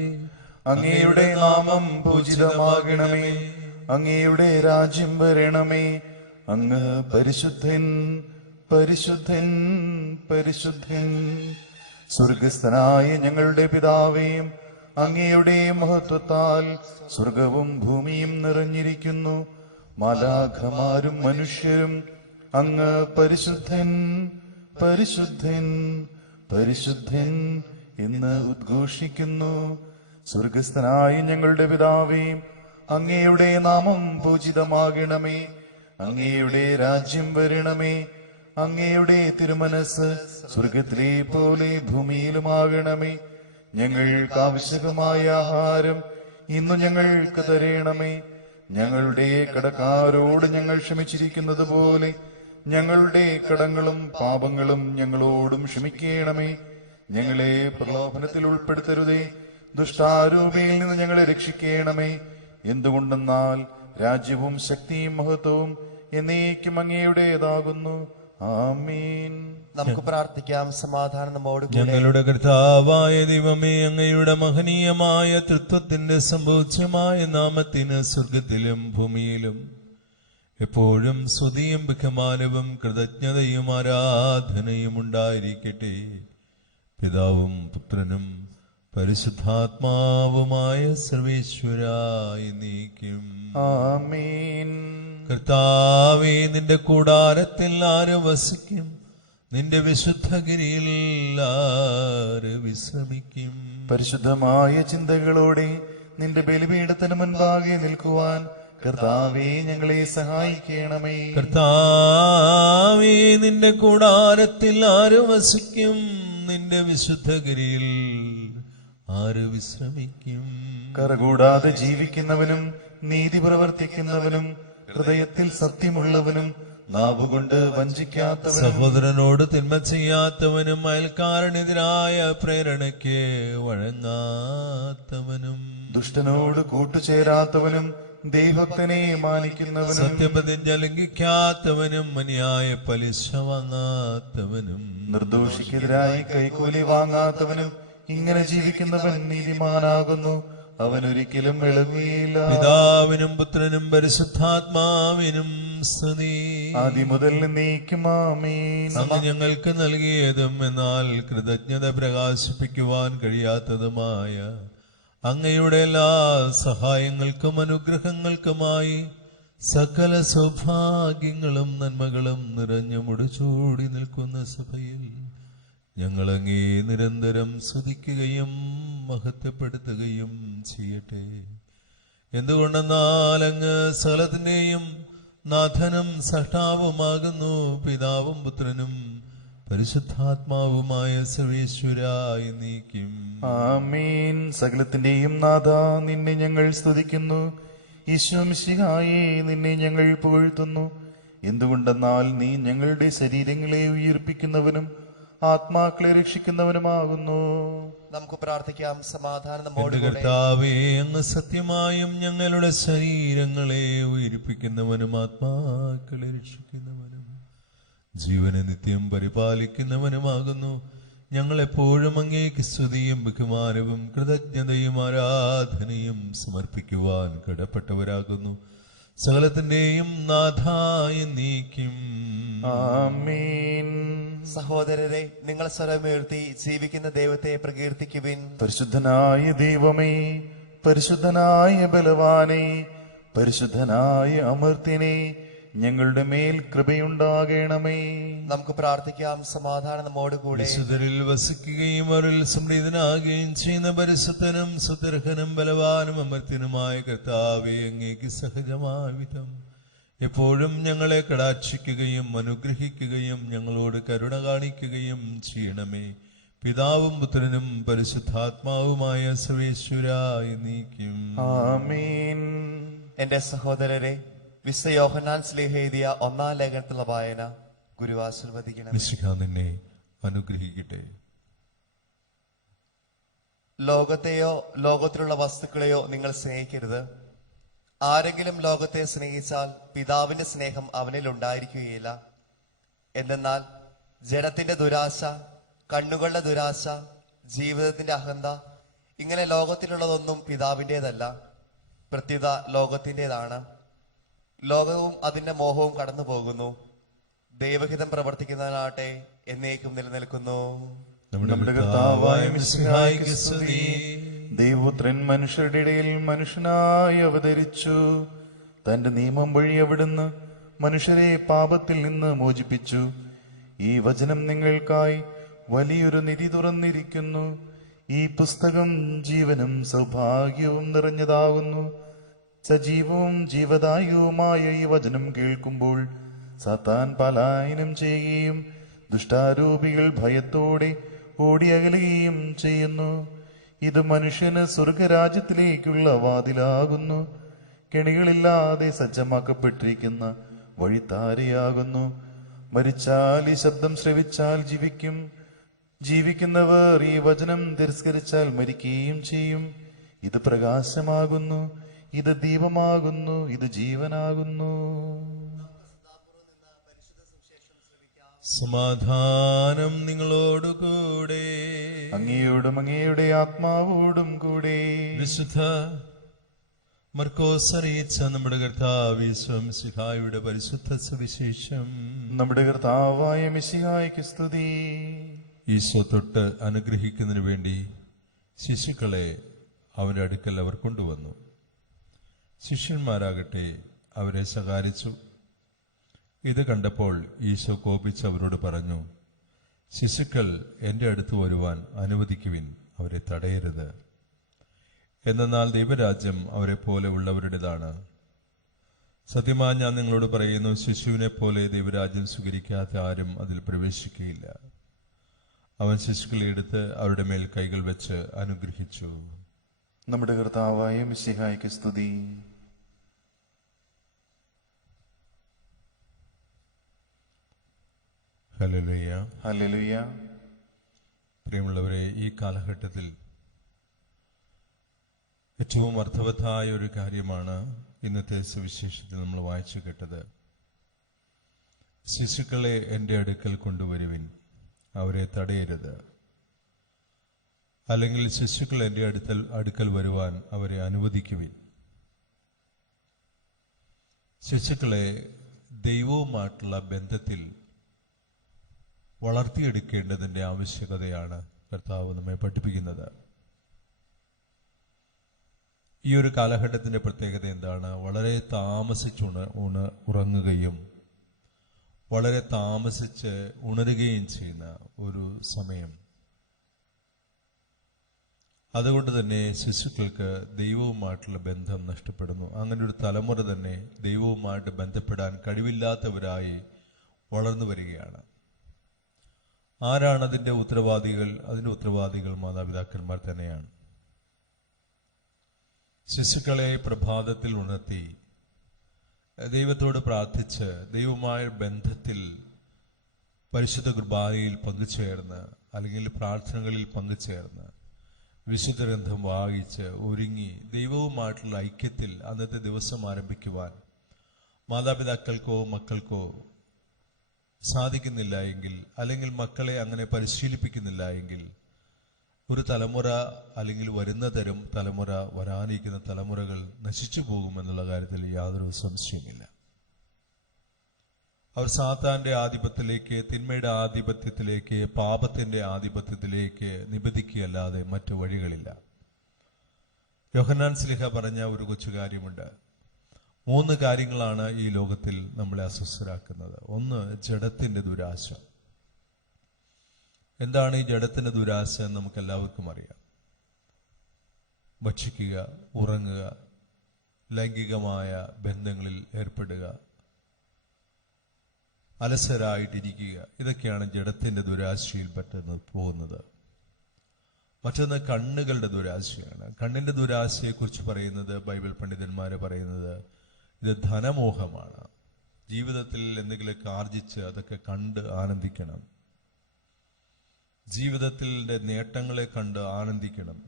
അങ്ങയുടെ നാമം പൂജിതമാകണമേ. അങ്ങയുടെ രാജ്യം വരണമേ. അങ്ങ് പരിശുദ്ധൻ, പരിശുദ്ധൻ, പരിശുദ്ധൻ. സ്വർഗസ്ഥനായ ഞങ്ങളുടെ പിതാവേ, അങ്ങയുടെ മഹത്വത്താൽ സ്വർഗവും ഭൂമിയും നിറഞ്ഞിരിക്കുന്നു. മാലാഖമാരും മനുഷ്യരും അങ്ങ് പരിശുദ്ധൻ, പരിശുദ്ധൻ, പരിശുദ്ധൻ എന്ന് ഉദ്ഘോഷിക്കുന്നു. സ്വർഗസ്ഥനായ ഞങ്ങളുടെ പിതാവേ, അങ്ങയുടെ നാമം പൂജിതമാകണമേ. അങ്ങയുടെ രാജ്യം വരണമേ. അങ്ങയുടെ തിരുമനസ് സ്വർഗത്തിലെ പോലെ ഭൂമിയിലുമാകണമേ. ഞങ്ങൾക്ക് ആവശ്യകമായ ആഹാരം ഇന്നു ഞങ്ങൾക്ക് തരണമേ. ഞങ്ങളുടെ കടക്കാരോട് ഞങ്ങൾ ക്ഷമിച്ചിരിക്കുന്നത് പോലെ ഞങ്ങളുടെ കടങ്ങളും പാപങ്ങളും ഞങ്ങളോടും ക്ഷമിക്കണമേ. ഞങ്ങളെ പ്രലോഭനത്തിൽ ഉൾപ്പെടുത്തരുതേ, ദുഷ്ടാരൂപിയിൽ നിന്ന് ഞങ്ങളെ രക്ഷിക്കണമേ. എന്തുകൊണ്ടെന്നാൽ രാജ്യവും ശക്തിയും മഹത്വവും എന്നേക്കും അങ്ങയുടേതാകുന്നു. ആമീൻ. നമുക്ക് പ്രാർത്ഥിക്കാം. സമാധാനം നമ്മോട് കൂടെ. ഞങ്ങളുടെ കർത്താവായ ദൈവമേ, അങ്ങയുടെ മഹനീയമായ തൃത്വത്തിന്റെ സമ്പൂജ്യമായ നാമത്തിന് സ്വർഗത്തിലും ഭൂമിയിലും എപ്പോഴും സ്തുതിയും ബഹുമാനവും കൃതജ്ഞതയും ആരാധനയും ഉണ്ടായിരിക്കട്ടെ. പിതാവും പുത്രനും പരിശുദ്ധാത്മാവുമായ സർവേശ്വരായി നീക്കും. ആമീൻ. കർത്താവേ, നിന്റെ കൂടാരത്തിൽ ആര് വസിക്കും? നിന്റെ വിശുദ്ധഗിരിയിൽ ആര് വിശ്രമിക്കും? പരിശുദ്ധമായ ചിന്തകളോടെ നിന്റെ ബലിപീഠത്തിന് മുൻപാകെ നിൽക്കുവാൻ കർത്താവേ ഞങ്ങളെ സഹായിക്കണമേ. കർത്താവേ, നിന്റെ കൂടാരത്തിൽ ആര് വസിക്കും? നിന്റെ വിശുദ്ധഗിരിയിൽ ആര് വിശ്രമിക്കും? കറകൂടാതെ ജീവിക്കുന്നവനും നീതി പ്രവർത്തിക്കുന്നവനും ഹൃദയത്തിൽ സത്യമുള്ളവനും നാവുകൊണ്ട് വഞ്ചിക്കാത്തവനും സഹോദരനോട് തിന്മ ചെയ്യാത്തവനും അയൽക്കാരനെതിരായ പ്രേരണയ്ക്ക് വഴങ്ങാത്തവനും ദുഷ്ടനോട് കൂട്ടുചേരാത്തവനും ദൈവത്തിനെ മാനിക്കുന്നവനും സത്യപ്രതിജ്ഞ ലംഘിക്കാത്തവനും അന്യായ പലിശ വാങ്ങാത്തവനും നിർദോഷിക്കെതിരായി കൈക്കൂലി വാങ്ങാത്തവനും ഇങ്ങനെ ജീവിക്കുന്നവൻ നീതിമാനാകുന്നു. അവനൊരിക്കലും ഇളകുകയില്ല. പിതാവിനും പുത്രനും പരിശുദ്ധാത്മാവിനും സ്തുതി. ആദ്യം മുതൽ നീക്കും. ആമേൻ. അങ്ങ് ഞങ്ങൾക്ക് നൽകിയതും എന്നാൽ കൃതജ്ഞത പ്രകാശിപ്പിക്കുവാൻ കഴിയാത്തതുമായ അങ്ങയുടെ എല്ലാ സഹായങ്ങൾക്കും അനുഗ്രഹങ്ങൾക്കുമായി സകല സൗഭാഗ്യങ്ങളും നന്മകളും നിറഞ്ഞു മുടിച്ചൂടി നിൽക്കുന്ന സഭയിൽ ഞങ്ങൾ അങ്ങേ നിരന്തരം സ്തുതിക്കുകയും മഹത്വപ്പെടുത്തുകയും ചെയ്യട്ടെ. എന്തുകൊണ്ടെന്നാൽ അങ്ങ് സകലത്തിന്റെയും നാഥനും സഷ്ടാവുമാകുന്നു. പിതാവും പുത്രനും പരിശുദ്ധാത്മാവുമായ സർവേശ്വരായി നീക്കും. ആമേൻ. സകലത്തിന്റെയും നാഥ, നിന്നെ ഞങ്ങൾ സ്തുതിക്കുന്നു. ഈശോ മിശിഹായേ, നിന്നെ ഞങ്ങൾ പുകഴ്ത്തുന്നു. എന്തുകൊണ്ടെന്നാൽ നീ ഞങ്ങളുടെ ശരീരങ്ങളെ ഉയിർപ്പിക്കുന്നവനും ആത്മാക്കളെ രക്ഷിക്കുന്നവനുമാകുന്നു. നമുക്ക് പ്രാർത്ഥിക്കാം. സമാധാനം നമ്മോട് എന്റെ കൂടെ. കർത്താവേ, അങ്ങ് സത്യമായും ഞങ്ങളുടെ ശരീരങ്ങളെ ഉയിർപ്പിക്കുന്നവനും ആത്മാക്കളെ രക്ഷിക്കുന്നവനും ജീവനെ നിത്യം പരിപാലിക്കുന്നവനുമാകുന്നു. ഞങ്ങൾ എപ്പോഴും അങ്ങേക്ക് സ്തുതിയും ബഹുമാനവും കൃതജ്ഞതയും ആരാധനയും സമർപ്പിക്കുവാൻ കടപ്പെട്ടവരാകുന്നു. സകലത്തിന്റെയും നാഥായ നീക്കും. ആമേൻ. സഹോദരരെ, നിങ്ങൾ സ്വരമുയർത്തി ജീവിക്കുന്ന ദൈവത്തെ പ്രകീർത്തിക്കുവിൻ. പരിശുദ്ധനായ ദൈവമേ, പരിശുദ്ധനായ ബലവാനേ, പരിശുദ്ധനായ അമർത്യനേ, ഞങ്ങളുടെ മേൽ കൃപയുണ്ടാകണമേ. നമുക്ക് പ്രാർത്ഥിക്കാം. സമാധാനം നമ്മോടുകൂടെ. വിശുദ്ധരിൽ വസിക്കുകയും അവരിൽ സംപ്രീതനാകുകയും ചെയ്യുന്ന പരിശുദ്ധനും സുദീർഘനും ബലവാനും അമർത്യനുമായ കർത്താവേ, അങ്ങേക്ക് സഹജമായ വിധം എപ്പോഴും ഞങ്ങളെ കടാക്ഷിക്കുകയും അനുഗ്രഹിക്കുകയും ഞങ്ങളോട് കരുണ കാണിക്കുകയും ചെയ്യണമേ. പിതാവും പുത്രനും പരിശുദ്ധാത്മാവുമായ സർവേശ്വരായ നീക്കും. ആമേൻ. എന്റെ സഹോദരരെ, വിശുദ്ധ യോഹന്നാൻ ശ്ലീഹ എഴുതിയ 1-ാം ലേഖനത്തിലുള്ള വായന ഗുരുവാശീർവദിക്കണം. മിശിഹാ നിന്നെ അനുഗ്രഹിക്കട്ടെ. ലോകത്തെയോ ലോകത്തിലുള്ള വസ്തുക്കളെയോ നിങ്ങൾ സ്നേഹിക്കരുത്. ആരെങ്കിലും ലോകത്തെ സ്നേഹിച്ചാൽ പിതാവിന്റെ സ്നേഹം അവനിൽ ഉണ്ടായിരിക്കുകയില്ല. എന്തെന്നാൽ ജഡത്തിന്റെ ദുരാശ, കണ്ണുകളുടെ ദുരാശ, ജീവിതത്തിന്റെ അഹന്ത, ഇങ്ങനെ ലോകത്തിലുള്ളതൊന്നും പിതാവിൻ്റെതല്ല, പ്രത്യുത ലോകത്തിൻ്റെതാണ്. ലോകവും അതിന്റെ മോഹവും കടന്നു പോകുന്നു. ദൈവഹിതം പ്രവർത്തിക്കുന്നതിനാട്ടെ എന്നേക്കും നിലനിൽക്കുന്നു. നമ്മുടെ കർത്താവായ മിശിഹായ്ക്ക് സ്തുതി. ദൈവപുത്രൻ മനുഷ്യരുടെ ഇടയിൽ മനുഷ്യനായി അവതരിച്ചു. തന്റെ നിയമം വഴി അവിടുന്ന് മനുഷ്യരെ പാപത്തിൽ നിന്ന് മോചിപ്പിച്ചു. ഈ വചനം നിങ്ങൾക്കായി വലിയൊരു നിധി തുറന്നിരിക്കുന്നു. ഈ പുസ്തകം ജീവനും സൗഭാഗ്യവും നിറഞ്ഞതാകുന്നു. സജീവവും ജീവദായകവുമായ ഈ വചനം കേൾക്കുമ്പോൾ സാത്താൻ പലായനം ചെയ്യുകയും ദുഷ്ടാരൂപികൾ ഭയത്തോടെ ഓടിയകലുകയും ചെയ്യുന്നു. ഇത് മനുഷ്യന് സ്വർഗരാജ്യത്തിലേക്കുള്ള വാതിലാകുന്നു. കെണികളില്ലാതെ സജ്ജമാക്കപ്പെട്ടിരിക്കുന്ന വഴിത്താരയാകുന്നു. മരിച്ചാൽ ഈ ശബ്ദം ശ്രവിച്ചാൽ ജീവിക്കും. ജീവിക്കുന്നവർ ഈ വചനം തിരസ്കരിച്ചാൽ മരിക്കുകയും ചെയ്യും. ഇത് പ്രകാശമാകുന്നു, ഇത് ദീപമാകുന്നു, ഇത് ജീവനാകുന്നു. സമാധാനം നിങ്ങളോടുകൂടെ. അങ്ങയോടും അങ്ങയുടെ ആത്മാവോടും കൂടെ. വിശുദ്ധ മർക്കോസ് അറിയിച്ച നമ്മുടെ കർത്താവ് മിശിഹായുടെ പരിശുദ്ധ സുവിശേഷം. നമ്മുടെ കർത്താവായ മിശിഹായ്ക്ക് സ്തുതി. ഈശോ തൊട്ട് അനുഗ്രഹിക്കുന്നതിന് വേണ്ടി ശിശുക്കളെ അവന്റെ അടുക്കൽ അവർ കൊണ്ടുവന്നു. ശിഷ്യന്മാരാകട്ടെ അവരെ ശകാരിച്ചു. ഇത് കണ്ടപ്പോൾ ഈശോ കോപിച്ച് അവരോട് പറഞ്ഞു, ശിശുക്കൾ എൻ്റെ അടുത്ത് വരുവാൻ അനുവദിക്കുവിൻ, അവരെ തടയരുത്. എന്നാൽ ദൈവരാജ്യം അവരെ പോലെ ഉള്ളവരുടേതാണ്. സത്യമായി ഞാൻ നിങ്ങളോട് പറയുന്നു, ശിശുവിനെ പോലെ ദൈവരാജ്യം സ്വീകരിക്കാത്ത ആരും അതിൽ പ്രവേശിക്കുകയില്ല. അവൻ ശിശുക്കളെ എടുത്ത് അവരുടെ മേൽ കൈകൾ വെച്ച് അനുഗ്രഹിച്ചു. നമ്മുടെ കർത്താവായ മിശിഹായ്ക്ക് സ്തുതി. ഹല്ലേലൂയ. ഹല്ലേലൂയ. പ്രിയമുള്ളവരെ, ഈ കാലഘട്ടത്തിൽ ഏറ്റവും അർത്ഥവത്തായ ഒരു കാര്യമാണ് ഇന്നത്തെ സുവിശേഷത്തിൽ നമ്മൾ വായിച്ചു കേട്ടത്. ശിശുക്കളെ എൻ്റെ അടുക്കൽ കൊണ്ടുവരുവിൻ, അവരെ തടയരുത്. അല്ലെങ്കിൽ ശിശുക്കൾ എൻ്റെ അടുക്കൽ വരുവാൻ അവരെ അനുവദിക്കുവിൻ. ശിശുക്കളെ ദൈവവുമായിട്ടുള്ള ബന്ധത്തിൽ വളർത്തിയെടുക്കേണ്ടതിൻ്റെ ആവശ്യകതയാണ് കർത്താവ് നമ്മെ പഠിപ്പിക്കുന്നത്. ഈ ഒരു കാലഘട്ടത്തിന്റെ പ്രത്യേകത എന്താണ്? വളരെ താമസിച്ച് ഉറങ്ങുകയും വളരെ താമസിച്ച് ഉണരുകയും ചെയ്യുന്ന ഒരു സമയം. അതുകൊണ്ട് തന്നെ ശിശുക്കൾക്ക് ദൈവവുമായിട്ടുള്ള ബന്ധം നഷ്ടപ്പെടുന്നു. അങ്ങനെ ഒരു തലമുറ തന്നെ ദൈവവുമായിട്ട് ബന്ധപ്പെടാൻ കഴിവില്ലാത്തവരായി വളർന്നു വരികയാണ്. ആരാണ് അതിൻ്റെ ഉത്തരവാദികൾ? അതിൻ്റെ ഉത്തരവാദികൾ മാതാപിതാക്കന്മാർ തന്നെയാണ്. ശിശുക്കളെ പ്രഭാതത്തിൽ ഉണർത്തി ദൈവത്തോട് പ്രാർത്ഥിച്ച് ദൈവമായ ബന്ധത്തിൽ പരിശുദ്ധ കുർബാനയിൽ പങ്കുചേർന്ന് അല്ലെങ്കിൽ പ്രാർത്ഥനകളിൽ പങ്കുചേർന്ന് വിശുദ്ധ ഗ്രന്ഥം വായിച്ച് ഒരുങ്ങി ദൈവവുമായിട്ടുള്ള ഐക്യത്തിൽ അന്നത്തെ ദിവസം ആരംഭിക്കുവാൻ മാതാപിതാക്കൾക്കോ മക്കൾക്കോ സാധിക്കുന്നില്ല എങ്കിൽ, അല്ലെങ്കിൽ മക്കളെ അങ്ങനെ പരിശീലിപ്പിക്കുന്നില്ല എങ്കിൽ, ഒരു തലമുറ അല്ലെങ്കിൽ വരുന്ന തലമുറ, വരാനിരിക്കുന്ന തലമുറകൾ നശിച്ചു പോകുമെന്നുള്ള കാര്യത്തിൽ യാതൊരു സംശയമില്ല. അവർ സാത്താന്റെ ആധിപത്യത്തിലേക്ക്, തിന്മയുടെ ആധിപത്യത്തിലേക്ക്, പാപത്തിന്റെ ആധിപത്യത്തിലേക്ക് നിബന്ധിക്കുകയല്ലാതെ മറ്റു വഴികളില്ല. യോഹന്നാൻ ശ്ലീഹ പറഞ്ഞ ഒരു കൊച്ചു കാര്യമുണ്ട്. 3 കാര്യങ്ങളാണ് ഈ ലോകത്തിൽ നമ്മളെ അസ്വസ്ഥരാക്കുന്നത്. ഒന്ന്, ജഡത്തിന്റെ ദുരാശ. എന്താണ് ഈ ജഡത്തിന്റെ ദുരാശ എന്ന് നമുക്ക് എല്ലാവർക്കും അറിയാം. ഭക്ഷിക്കുക, ഉറങ്ങുക, ലൈംഗികമായ ബന്ധങ്ങളിൽ ഏർപ്പെടുക, അലസരായിട്ടിരിക്കുക, ഇതൊക്കെയാണ് ജഡത്തിന്റെ ദുരാശയിൽ പോകുന്നത്. മറ്റൊന്ന് കണ്ണുകളുടെ ദുരാശയാണ്. കണ്ണിന്റെ ദുരാശയെക്കുറിച്ച് പറയുന്നത്, ബൈബിൾ പണ്ഡിതന്മാര് പറയുന്നത്, ഇത് ധനമോഹമാണ്. ജീവിതത്തിൽ എന്തെങ്കിലുമൊക്കെ ആർജിച്ച് അതൊക്കെ കണ്ട് ആനന്ദിക്കണം, ജീവിതത്തിൻ്റെ നേട്ടങ്ങളെ കണ്ട് ആനന്ദിക്കണം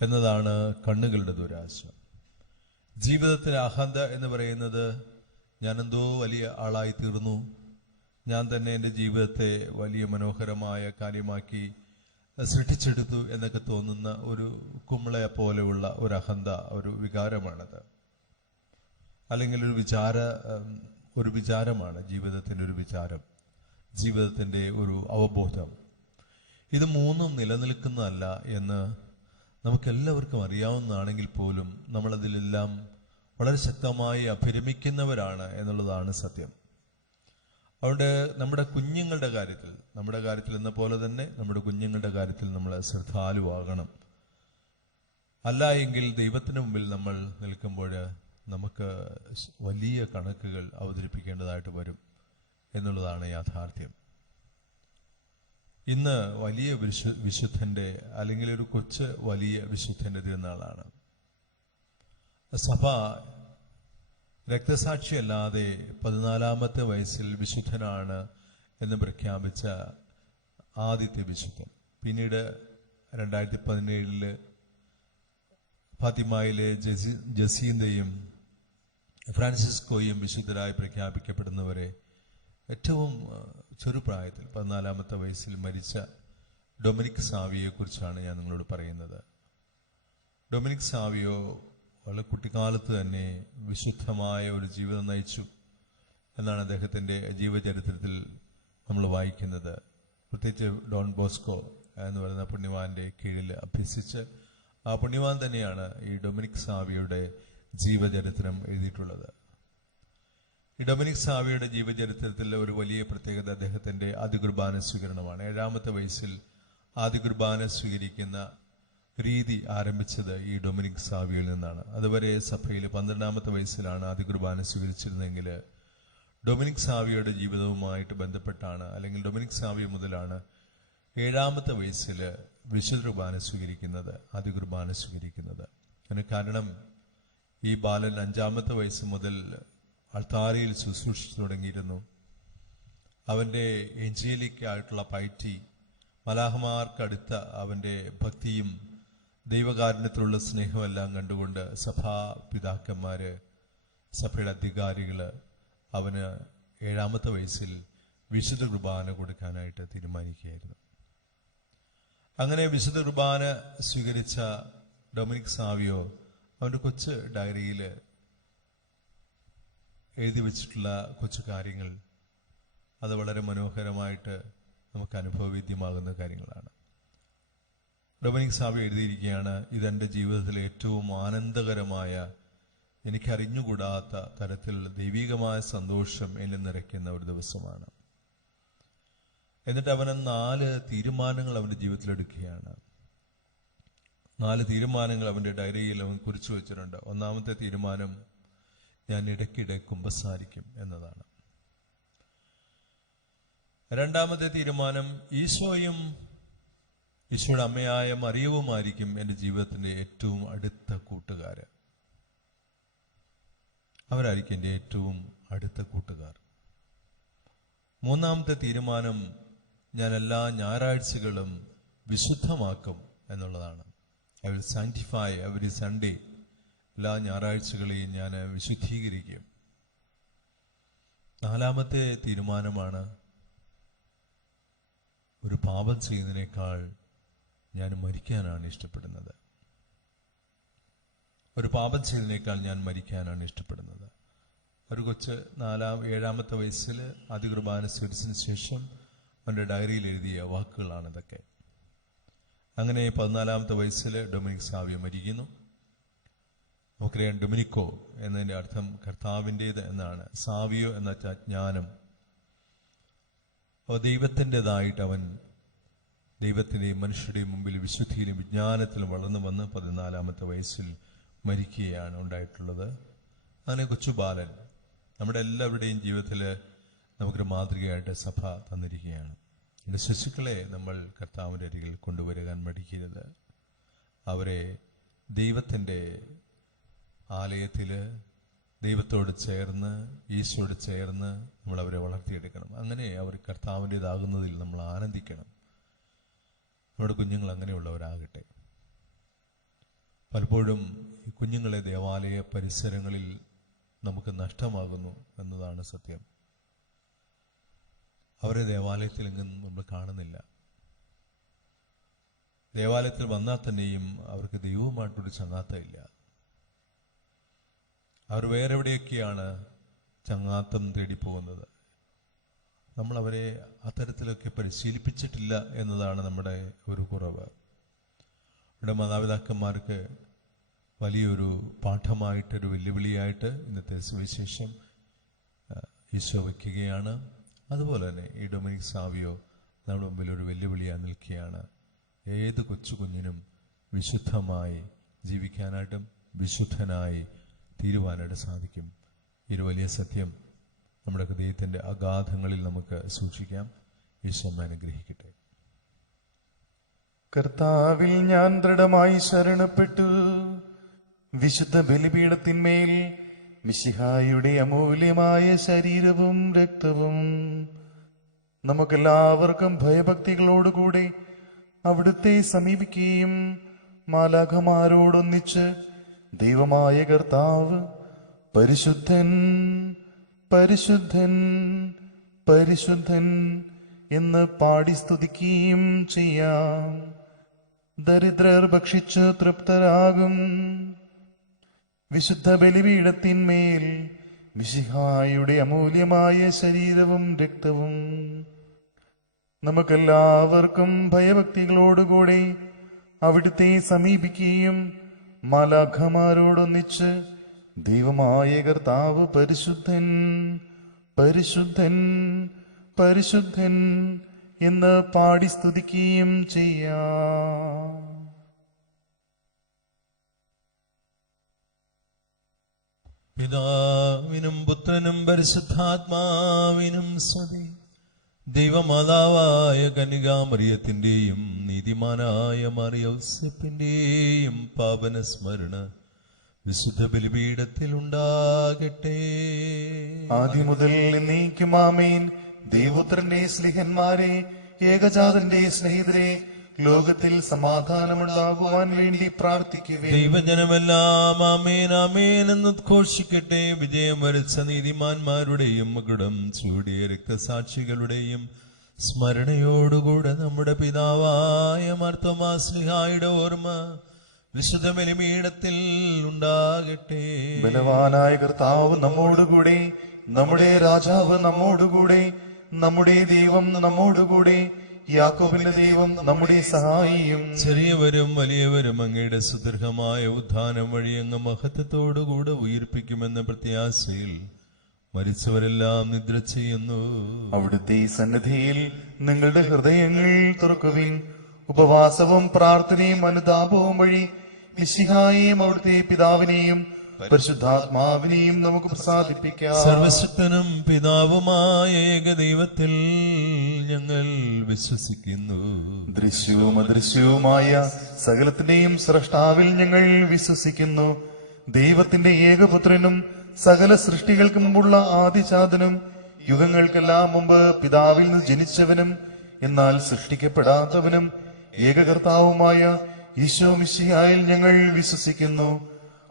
എന്നതാണ് കണ്ണുകളുടെ ദുരാശ. ജീവിതത്തിലെ അഹന്ത എന്ന് പറയുന്നത്, ഞാനെന്തോ വലിയ ആളായി തീർന്നു, ഞാൻ തന്നെ എൻ്റെ ജീവിതത്തെ വലിയ മനോഹരമായ കാര്യമാക്കി സൃഷ്ടിച്ചെടുത്തു എന്നൊക്കെ തോന്നുന്ന ഒരു കുമിളയെ പോലെയുള്ള ഒരു അഹന്ത, ഒരു വികാരമാണത്. അല്ലെങ്കിൽ ഒരു വിചാരമാണ് ജീവിതത്തിൻ്റെ ഒരു വിചാരം, ജീവിതത്തിൻ്റെ ഒരു അവബോധം. ഇത് 3 നിലനിൽക്കുന്നതല്ല എന്ന് നമുക്കെല്ലാവർക്കും അറിയാവുന്നതാണെങ്കിൽ പോലും നമ്മളതിലെല്ലാം വളരെ ശക്തമായി അഭിരമിക്കുന്നവരാണ് എന്നുള്ളതാണ് സത്യം. അതുകൊണ്ട് നമ്മുടെ കാര്യത്തിൽ എന്ന പോലെ തന്നെ നമ്മുടെ കുഞ്ഞുങ്ങളുടെ കാര്യത്തിൽ നമ്മൾ ശ്രദ്ധാലുവാകണം. അല്ല എങ്കിൽ ദൈവത്തിന് മുമ്പിൽ നമ്മൾ നിൽക്കുമ്പോൾ നമുക്ക് വലിയ കണക്കുകൾ അവതരിപ്പിക്കേണ്ടതായിട്ട് വരും എന്നുള്ളതാണ് യാഥാർത്ഥ്യം. ഇന്ന് വലിയ വിശുദ്ധന്റെ, അല്ലെങ്കിൽ ഒരു കൊച്ച് വലിയ വിശുദ്ധന്റെ തിരുനാളാണ്. സഭ രക്തസാക്ഷിയല്ലാതെ 14-ാമത്തെ വയസ്സിൽ വിശുദ്ധനാണ് എന്ന് പ്രഖ്യാപിച്ച ആദ്യത്തെ വിശുദ്ധൻ. പിന്നീട് 2017 ഫാത്തിമയിലെ ജസീന്തയും ഫ്രാൻസിസ്കോയും വിശുദ്ധരായി പ്രഖ്യാപിക്കപ്പെടുന്നവരെ ഏറ്റവും ചെറുപ്രായത്തിൽ 14-ാമത്തെ വയസ്സിൽ മരിച്ച ഡൊമിനിക് സാവിയെ കുറിച്ചാണ് ഞാൻ നിങ്ങളോട് പറയുന്നത്. ഡൊമിനിക് സാവിയോ വളരെ കുട്ടിക്കാലത്ത് തന്നെ വിശുദ്ധമായ ഒരു ജീവിതം നയിച്ചു എന്നാണ് അദ്ദേഹത്തിൻ്റെ ജീവചരിത്രത്തിൽ നമ്മൾ വായിക്കുന്നത്. പ്രത്യേകിച്ച് ഡോൺ ബോസ്കോ എന്ന് പറയുന്ന പുണ്യവാന്റെ കീഴിൽ അഭ്യസിച്ച് ആ പുണ്യവാൻ തന്നെയാണ് ഈ ഡൊമിനിക് സാവിയുടെ ജീവചരിത്രം എഴുതിയിട്ടുള്ളത്. ഈ ഡൊമിനിക് സാവിയുടെ ജീവചരിത്രത്തിൽ ഒരു വലിയ പ്രത്യേകത അദ്ദേഹത്തിൻ്റെ ആദ്യ കുർബാന സ്വീകരണമാണ്. 7-ാമത്തെ വയസ്സിൽ ആദ്യ കുർബാന സ്വീകരിക്കുന്ന രീതി ആരംഭിച്ചത് ഈ ഡൊമിനിക് സാവിയിൽ നിന്നാണ്. അതുവരെ സഭയിൽ 12-ാമത്തെ വയസ്സിലാണ് ആദ്യ കുർബാന സ്വീകരിച്ചിരുന്നെങ്കിൽ ഡൊമിനിക് സാവിയുടെ ജീവിതവുമായിട്ട് ബന്ധപ്പെട്ടാണ്, അല്ലെങ്കിൽ ഡൊമിനിക് സാവിയ മുതലാണ് 7-ാമത്തെ വയസ്സിൽ വിശുദ്ധ കുർബാന സ്വീകരിക്കുന്നത്, ആദ്യ കുർബാന സ്വീകരിക്കുന്നത്. അതിന് കാരണം ഈ ബാലൻ 5-ാമത്തെ വയസ്സ് മുതൽ അൾത്താരയിൽ ശുശ്രൂഷിച്ചു തുടങ്ങിയിരുന്നു. അവൻ്റെ എഞ്ചേലിക്കായിട്ടുള്ള പൈറ്റി, മലാഹമാർക്കടുത്ത അവൻ്റെ ഭക്തിയും ദൈവകാരുണ്യത്തിലുള്ള സ്നേഹമെല്ലാം കണ്ടുകൊണ്ട് സഭാ പിതാക്കന്മാര്, സഭയുടെ അധികാരികള് അവന് 7-ാമത്തെ വയസ്സിൽ വിശുദ്ധ കുർബാന കൊടുക്കാനായിട്ട് തീരുമാനിക്കുകയായിരുന്നു. അങ്ങനെ വിശുദ്ധ കുർബാന സ്വീകരിച്ച ഡൊമിനിക് സാവിയോ അവൻ്റെ കൊച്ചു ഡയറിയിൽ എഴുതി വെച്ചിട്ടുള്ള കൊച്ചു കാര്യങ്ങൾ, അത് വളരെ മനോഹരമായിട്ട് നമുക്ക് അനുഭവവേദ്യമാകുന്ന കാര്യങ്ങളാണ്. ഡൊമിനിക് സാവിയോ എഴുതിയിരിക്കുകയാണ്, ഇതെൻ്റെ ജീവിതത്തിലെ ഏറ്റവും ആനന്ദകരമായ, എനിക്കറിഞ്ഞുകൂടാത്ത തരത്തിൽ ദൈവികമായ സന്തോഷം എന്നിൽ നിറയ്ക്കുന്ന ഒരു ദിവസമാണ്. എന്നിട്ട് അവന് 4 തീരുമാനങ്ങൾ അവൻ്റെ ജീവിതത്തിലെടുക്കുകയാണ്. 4 തീരുമാനങ്ങൾ അവൻ്റെ ഡയറിയിൽ അവൻ കുറിച്ചു വെച്ചിട്ടുണ്ട്. 1-ാമത്തെ തീരുമാനം, ഞാൻ ഇടയ്ക്കിടെ കുമ്പസാരിക്കും എന്നതാണ്. 2-ാമത്തെ തീരുമാനം, ഈശോയും ഈശോയുടെ അമ്മയായ മറിയവുമായിരിക്കും എൻ്റെ ജീവിതത്തിൻ്റെ ഏറ്റവും അടുത്ത കൂട്ടുകാര്. അവരായിരിക്കും എൻ്റെ ഏറ്റവും അടുത്ത കൂട്ടുകാർ. 3-ാമത്തെ തീരുമാനം, ഞാൻ എല്ലാ ഞായറാഴ്ചകളും വിശുദ്ധമാക്കും എന്നുള്ളതാണ്. I will sanctify every Sunday. എല്ലാ ഞായറാഴ്ചകളെയും ഞാൻ വിശുദ്ധീകരിക്കും. നാലാമത്തെ തീരുമാനമാണ്, ഒരു പാപം ചെയ്യുന്നതിനേക്കാൾ ഞാൻ മരിക്കാനാണ് ഇഷ്ടപ്പെടുന്നത്. ഒരു പാപം ചെയ്തതിനേക്കാൾ ഞാൻ മരിക്കാനാണ് ഇഷ്ടപ്പെടുന്നത്. ഒരു കൊച്ച് 7-ാമത്തെ വയസ്സിൽ ആദ്യ കുർബാന സ്വീകരിച്ചതിന് ശേഷം അവൻ്റെ ഡയറിയിൽ എഴുതിയ വാക്കുകളാണ് ഇതൊക്കെ. അങ്ങനെ 14-ാമത്തെ വയസ്സിൽ ഡൊമിനിക് സാവിയോ മരിക്കുന്നു. നമുക്കറിയാം, ഡൊമിനിക്കോ എന്നതിൻ്റെ അർത്ഥം കർത്താവിൻ്റേത് എന്നാണ്. സാവിയോ എന്ന ജ്ഞാനം. അപ്പോൾ ദൈവത്തിൻ്റെതായിട്ട് അവൻ ദൈവത്തിൻ്റെയും മനുഷ്യരുടെയും മുമ്പിൽ വിശുദ്ധിയിലും വിജ്ഞാനത്തിലും വളർന്നു വന്ന് 14-ാമത്തെ വയസ്സിൽ മരിക്കുകയാണ് ഉണ്ടായിട്ടുള്ളത്. അങ്ങനെ കൊച്ചുബാലൻ നമ്മുടെ എല്ലാവരുടെയും ജീവിതത്തിൽ നമുക്കൊരു മാതൃകയായിട്ട് സഭ തന്നിരിക്കുകയാണ്. എൻ്റെ ശിശുക്കളെ നമ്മൾ കർത്താവിൻ്റെ അരികിൽ കൊണ്ടുവരാൻ മടിക്കരുത്. അവരെ ദൈവത്തിൻ്റെ ആലയത്തിൽ ദൈവത്തോട് ചേർന്ന് ഈശോയോട് ചേർന്ന് നമ്മൾ അവരെ വളർത്തിയെടുക്കണം. അങ്ങനെ അവർ കർത്താവിൻ്റേതാകുന്നതിൽ നമ്മൾ ആനന്ദിക്കണം. നമ്മുടെ കുഞ്ഞുങ്ങൾ അങ്ങനെയുള്ളവരാകട്ടെ. പലപ്പോഴും ഈ കുഞ്ഞുങ്ങളെ ദേവാലയ പരിസരങ്ങളിൽ നമുക്ക് നഷ്ടമാകുന്നു എന്നതാണ് സത്യം. അവരെ ദേവാലയത്തിൽ എങ്ങും നമ്മൾ കാണുന്നില്ല. ദേവാലയത്തിൽ വന്നാൽ തന്നെയും അവർക്ക് ദൈവവുമായിട്ടൊരു ചങ്ങാത്തമില്ല. അവർ വേറെ എവിടെയൊക്കെയാണ് ചങ്ങാത്തം തേടിപ്പോകുന്നത്. നമ്മൾ അവരെ അത്തരത്തിലൊക്കെ പരിശീലിപ്പിച്ചിട്ടില്ല എന്നതാണ് നമ്മുടെ ഒരു കുറവ്. ഇവിടെ മാതാപിതാക്കന്മാർക്ക് വലിയൊരു പാഠമായിട്ടൊരു വെല്ലുവിളിയായിട്ട് ഇന്നത്തെ സുവിശേഷം ഈശോ വയ്ക്കുകയാണ്. അതുപോലെ തന്നെ ഈ ഡൊമിനിക് സാവിയോ നമ്മുടെ മുമ്പിൽ ഒരു വെല്ലുവിളിയായി നിൽക്കുകയാണ്. ഏത് കൊച്ചു കുഞ്ഞിനും വിശുദ്ധമായി ജീവിക്കാനായിട്ടും വിശുദ്ധനായി തീരുവാനായിട്ട് സാധിക്കും. ഈ ഒരു വലിയ സത്യം നമ്മുടെ ഹൃദയത്തിൻ്റെ അഗാധങ്ങളിൽ നമുക്ക് സൂക്ഷിക്കാം. ഈശോ അനുഗ്രഹിക്കട്ടെ. കർത്താവിൽ ഞാൻ ദൃഢമായി ശരണപ്പെട്ടു. വിശുദ്ധ ബലിപീഠത്തിന്മേൽ മിശിഹായുടെ അമൂല്യമായ ശരീരവും രക്തവും നമുക്കെല്ലാവർക്കും ഭയഭക്തികളോടുകൂടെ അവിടുത്തെ സമീപിക്കുകയും മാലാഖമാരോടൊന്നിച്ച് ദൈവമായ കർത്താവ് പരിശുദ്ധൻ പരിശുദ്ധൻ പരിശുദ്ധൻ എന്ന് പാടി സ്തുതിക്കുകയും ചെയ്യാം. ദരിദ്രർ ഭക്ഷിച്ച് തൃപ്തരാകും. വിശുദ്ധ ബലിപീഠത്തിന്മേൽ മിശിഹായുടെ അമൂല്യമായ ശരീരവും രക്തവും നമുക്കെല്ലാവർക്കും ഭയഭക്തികളോടുകൂടെ അവിടുത്തെ സമീപിക്കുകയും മാലാഖമാരോടൊന്നിച്ച് ദൈവമായ കർത്താവ് പരിശുദ്ധൻ പരിശുദ്ധൻ പരിശുദ്ധൻ എന്ന് പാടി സ്തുതിക്കുകയും ചെയ്യാം. പിതാവിനും പുത്രനും പരിശുദ്ധാത്മാവിനും സ്തുതി. ദൈവമാതാവായ കന്യകാമറിയത്തിന്റെയും നീതിമാനായ മറിയൗസേപ്പിന്റെയും പാവന സ്മരണ വിശുദ്ധ ബലിപീഠത്തിൽ ഉണ്ടാകട്ടെ. ആദ്യം മുതൽ എന്നേക്കും ആമേൻ. ദൈവപുത്രന്റെ സ്നേഹന്മാരെ, ഏകജാതന്റെ സ്നേഹിതരെ, ലോകത്തിൽ സമാധാനമുണ്ടാകുവാൻ വേണ്ടി പ്രാർത്ഥിക്കുവേ. ദൈവജനമെല്ലാം ആമേൻ ആമേൻ എന്ന് ഉദ്ഘോഷിക്കട്ടെ. വിജയം വരിച്ച നീതിമാന്മാരുടെയും മകുടം ചൂടിയ രക്തസാക്ഷികളുടെയും സ്മരണയോടുകൂടെ നമ്മുടെ പിതാവായ മാർത്തോമാ ശ്ലീഹായുടെ ഓർമ്മ വിശുദ്ധ ബലിപീഠത്തിൽ ഉണ്ടാകട്ടെ. ബലവാനായ കർത്താവ് നമ്മോടുകൂടെ, നമ്മുടെ രാജാവ് നമ്മോടുകൂടെ, നമ്മുടെ ദൈവം നമ്മോടുകൂടെ, യാക്കോബിന്റെ ദൈവം നമ്മുടെ സഹായിയും. ചെറിയവരും വലിയവരും അങ്ങയുടെ സുദീർഘമായ ഉദ്ധാനം വഴി അങ്ങ് മഹത്വത്തോടുകൂടെ ഉയിർപ്പിക്കുമെന്ന പ്രത്യാശയിൽ മരിച്ചവരെല്ലാം നിദ്ര ചെയ്യുന്നു. അവിടുത്തെ സന്നിധിയിൽ നിങ്ങളുടെ ഹൃദയങ്ങൾ തുറക്കുവിൻ. ഉപവാസവും പ്രാർത്ഥനയും അനുതാപവും വഴി മിശിഹായെയും അവിടുത്തെ പിതാവിനെയും പരിശുദ്ധാത്മാവിനെയും നമുക്ക് പ്രസാദിപ്പിക്കാം. സർവശക്തനും പിതാവുമായ ഏകദൈവത്തിൽ ഞങ്ങൾ വിശ്വസിക്കുന്നു. ദൃശ്യവും അദൃശ്യവുമായ സകലത്തിന്റെയും സ്രഷ്ടാവിൽ ഞങ്ങൾ വിശ്വസിക്കുന്നു. ദൈവത്തിന്റെ ഏകപുത്രനും സകല സൃഷ്ടികൾക്ക് മുമ്പുള്ള ആദിജാതനും യുഗങ്ങൾക്കെല്ലാം മുമ്പ് പിതാവിൽ നിന്ന് ജനിച്ചവനും എന്നാൽ സൃഷ്ടിക്കപ്പെടാത്തവനും ഏകകർത്താവുമായ ഈശോ മിശിഹായിൽ ഞങ്ങൾ വിശ്വസിക്കുന്നു.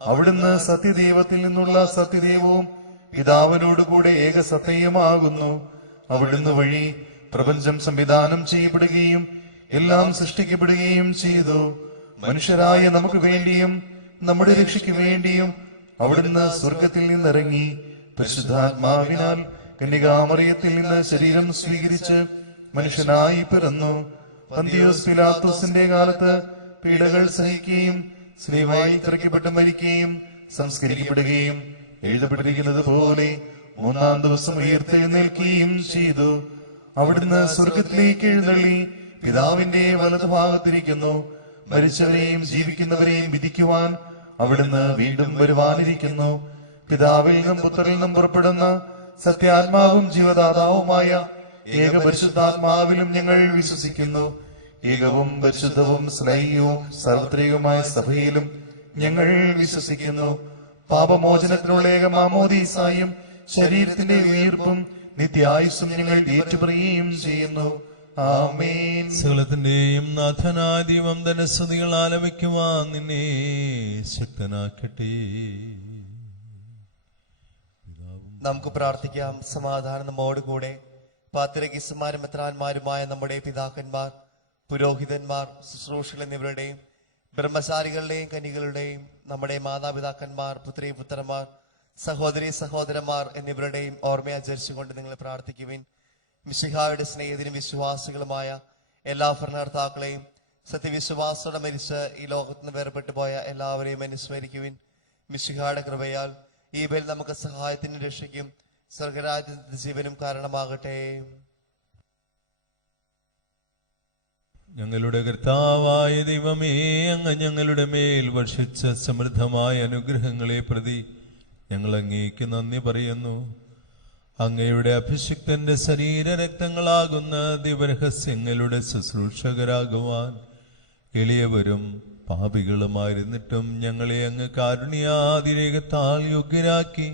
അവിടുന്ന് സത്യദൈവത്തിൽ നിന്നുള്ള സത്യദൈവവും പിതാവിനോടുകൂടെ ഏകസത്തയുമാകുന്നു. അവിടുന്ന് വഴി പ്രപഞ്ചം സംവിധാനം ചെയ്യപ്പെടുകയും എല്ലാം സൃഷ്ടിക്കപ്പെടുകയും ചെയ്തു. മനുഷ്യരായ നമുക്ക് വേണ്ടിയും നമ്മുടെ രക്ഷയ്ക്ക് വേണ്ടിയും അവിടുന്ന് സ്വർഗത്തിൽ നിന്നിറങ്ങി പരിശുദ്ധാത്മാവിനാൽ കന്യകാമറിയത്തിൽ നിന്ന് ശരീരം സ്വീകരിച്ച് മനുഷ്യനായി പിറന്നു. പന്തിയോസ് പിലാത്തോസിന്റെ കാലത്ത് പീഡകൾ സഹിക്കുകയും സ്ലീവായി തറയ്ക്കപ്പെട്ട് മരിക്കുകയും സംസ്കരിക്കപ്പെടുകയും എഴുതപ്പെട്ടിരിക്കുന്നത് പോലെ 3-ാം ദിവസം ഉയർത്തെഴുന്നേൽക്കുകയും ചെയ്തു. അവിടുന്ന് സ്വർഗത്തിലേക്ക് എഴുന്നള്ളി പിതാവിന്റെ വലതുഭാഗത്തിരിക്കുന്നു. മരിച്ചവരെയും ജീവിക്കുന്നവരെയും വിധിക്കുവാൻ അവിടുന്ന് വീണ്ടും വരുവാനിരിക്കുന്നു. പിതാവിൽ നിന്നും പുത്രനിൽ നിന്നും പുറപ്പെടുന്ന സത്യാത്മാവും ജീവദാതാവുമായ ഏകപരിശുദ്ധാത്മാവിലും ഞങ്ങൾ വിശ്വസിക്കുന്നു. ഏകവും പരിശുദ്ധവും സ്നേഹവും സാർവത്രികവുമായ സഭയിലും ഞങ്ങൾ വിശ്വസിക്കുന്നു. പാപമോചനത്തിനുള്ള ഏക മാമോദീസായും ശരീരത്തിന്റെ ഉയർപ്പും നിത്യായുസ്സും ഞങ്ങൾ ഏറ്റുപറയുകയും ചെയ്യുന്നു. ആമേൻ. സകലത്തിന്റെയും നാഥനായ ദൈവം തന്നെ സ്തുതികൾ ആലപിക്കുവാൻ നിന്നെ ശക്തനാക്കട്ടെ. നമുക്ക് പ്രാർത്ഥിക്കാം. സമാധാനം നമ്മോടുകൂടെ. പാത്രികീസന്മാരും മെത്രാന്മാരുമായ നമ്മുടെ പിതാക്കന്മാർ, പുരോഹിതന്മാർ, ശുശ്രൂഷകൾ എന്നിവരുടെയും ബ്രഹ്മചാരികളുടെയും കന്യകളുടെയും നമ്മുടെ മാതാപിതാക്കന്മാർ, പുത്രി പുത്രന്മാർ, സഹോദരി സഹോദരന്മാർ എന്നിവരുടെയും ഓർമ്മയാചരിച്ചുകൊണ്ട് നിങ്ങൾ പ്രാർത്ഥിക്കുവിൻ. മിശിഹായുടെ സ്നേഹിതരും വിശ്വാസികളുമായ എല്ലാ ഭരണകർത്താക്കളെയും സത്യവിശ്വാസത്തോടെ മരിച്ച് ഈ ലോകത്ത് നിന്ന് വേർപെട്ടു പോയ എല്ലാവരെയും അനുസ്മരിക്കുവിൻ. മിശിഹായുടെ കൃപയാൽ ഈ ബലി നമുക്ക് സഹായത്തിനും രക്ഷയ്ക്കും സ്വർഗരാജ്യത്തിന്റെ ജീവനും കാരണമാകട്ടെ. ഞങ്ങളുടെ കർത്താവായ ദൈവമേ, അങ്ങ് ഞങ്ങളുടെ മേൽ വർഷിച്ച സമൃദ്ധമായ അനുഗ്രഹങ്ങളെ പ്രതി ഞങ്ങൾ അങ്ങേക്ക് നന്ദി പറയുന്നു. അങ്ങയുടെ അഭിഷിക്തന്റെ ശരീരരക്തങ്ങളാകുന്ന ദിവരഹസ്യങ്ങളുടെ ശുശ്രൂഷകരാകുവാൻ എളിയവരും പാപികളുമായിരുന്നിട്ടും ഞങ്ങളെ അങ്ങ് കാരുണ്യാതിരേകത്താൽ യോഗ്യരാക്കി.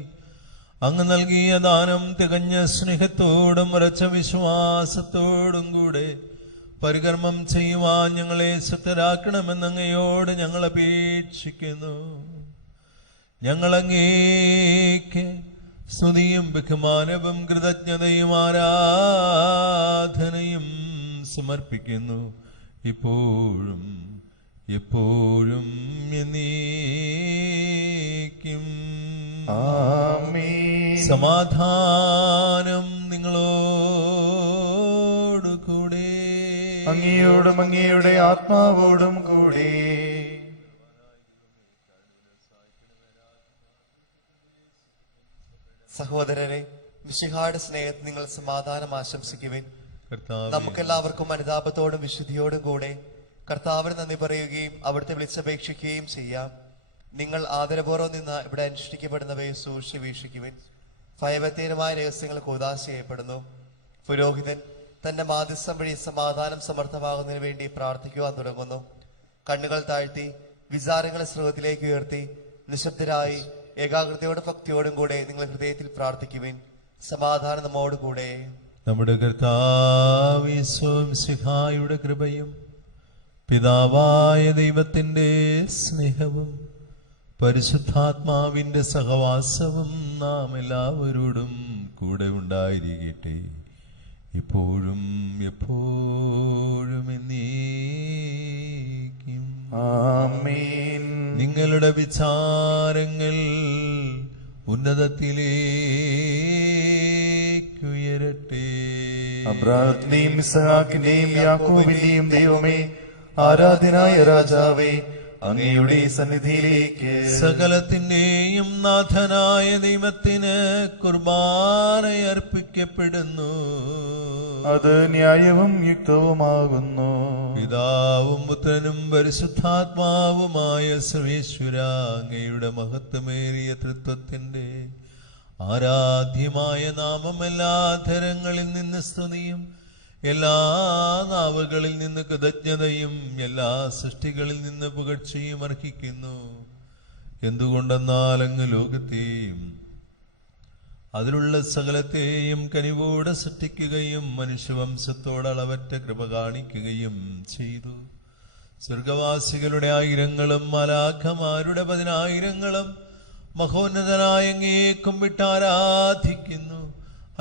അങ്ങ് നൽകിയ ദാനം തികഞ്ഞ സ്നേഹത്തോടും ഉറച്ച വിശ്വാസത്തോടും കൂടെ പരികർമ്മം ചെയ്യുവാൻ ഞങ്ങളെ ശക്തരാക്കണമെന്ന് അങ്ങയോട് ഞങ്ങൾ അപേക്ഷിക്കുന്നു. ഞങ്ങൾ അങ്ങേക്ക് സ്തുതിയും ബഹുമാനവും കൃതജ്ഞതയും ആരാധനയും സമർപ്പിക്കുന്നു, ഇപ്പോഴും എപ്പോഴും എന്നേക്കും. ആമേൻ. സമാധാനം നിങ്ങളോടുകൂടെ. അങ്ങയോടും അങ്ങയുടെ ആത്മാവോടും കൂടെ. സഹോദരരെ, മിശിഹായുടെ സ്നേഹത്തിൽ നിങ്ങൾ സമാധാനം ആശംസിക്കുവിൻ. കർത്താവേ, നമുക്കെല്ലാവർക്കും അനുതാപത്തോടും വിശുദ്ധിയോടും കൂടെ കർത്താവിന് നന്ദി പറയുകയും അവിടുത്തെ വിളിച്ചപേക്ഷിക്കുകയും ചെയ്യാം. നിങ്ങൾ ആദരപൂർവ്വം നിന്ന് ഇവിടെ അനുഷ്ഠിക്കപ്പെടുന്നവയെ സൂക്ഷിച്ച് വീക്ഷിക്കുവിൻ. ഭയഭക്തിഹീനമായ രഹസ്യങ്ങൾ കൂദാശ ചെയ്യപ്പെടുന്നു. പുരോഹിതൻ തന്റെ മാധ്യസ്ഥം വഴി സമാധാനം സമർത്ഥമാകുന്നതിന് വേണ്ടി പ്രാർത്ഥിക്കുവാൻ തുടങ്ങുന്നു. കണ്ണുകൾ താഴ്ത്തി വിചാരങ്ങളെ സ്രോതത്തിലേക്ക് ഉയർത്തി നിശബ്ദരായി ഏകാഗ്രതയോടും ഭക്തിയോടും കൂടെ നിങ്ങൾ ഹൃദയത്തിൽ പ്രാർത്ഥിക്കുവിൻ. സമാധാനം നമ്മോടുകൂടെ. നമ്മുടെ കർത്താവ് യേശുമിശിഹായുടെ കൃപയും പിതാവായ ദൈവത്തിന്റെ സ്നേഹവും പരിശുദ്ധാത്മാവിന്റെ സഹവാസവും നാം എല്ലാവരോടും കൂടെ ഉണ്ടായിരിക്കട്ടെ, ഇപ്പോഴും എപ്പോഴും എന്നേക്കും. ആമേൻ. നിങ്ങളുടെ വിചാരങ്ങൾ ഉന്നതത്തിലേക്കുയരട്ടെ. അബ്രാഹത്തിന്റെയും ഇസ്ഹാക്കിന്റെയും യാക്കോബിന്റെയും ദൈവമേ, ആരാധനായ രാജാവേ, അങ്ങയുടെ സന്നിധിയിലേക്ക് സകലത്തിന്റെയും നാഥനായ ദൈവത്തിന് കുർബാനയർപ്പിക്കപ്പെടുന്നു. അത് ന്യായവും യുക്തവുമാകുന്നു. പിതാവും പുത്രനും പരിശുദ്ധാത്മാവുമായ സർവേശ്വര, അങ്ങയുടെ മഹത്വമേറിയ തൃത്വത്തിന്റെ ആരാധ്യമായ നാമം എല്ലാ ധരങ്ങളിൽ നിന്ന് സ്തുതിയും എല്ലാ നാവുകളിൽ നിന്ന് കൃതജ്ഞതയും എല്ലാ സൃഷ്ടികളിൽ നിന്ന് പുകഴ്ചയും അർഹിക്കുന്നു. എന്തുകൊണ്ടെന്നാൽ അങ്ങ് ലോകത്തെയും അതിലുള്ള സകലത്തെയും കനിവോടെ സൃഷ്ടിക്കുകയും മനുഷ്യവംശത്തോട് അളവറ്റ കൃപ കാണിക്കുകയും ചെയ്തു. സ്വർഗവാസികളുടെ ആയിരങ്ങളും മലാഖമാരുടെ 10,000ങ്ങളും മഹോന്നതനായ അങ്ങയെ കുമ്പിട്ട് ആരാധിക്കുന്നു.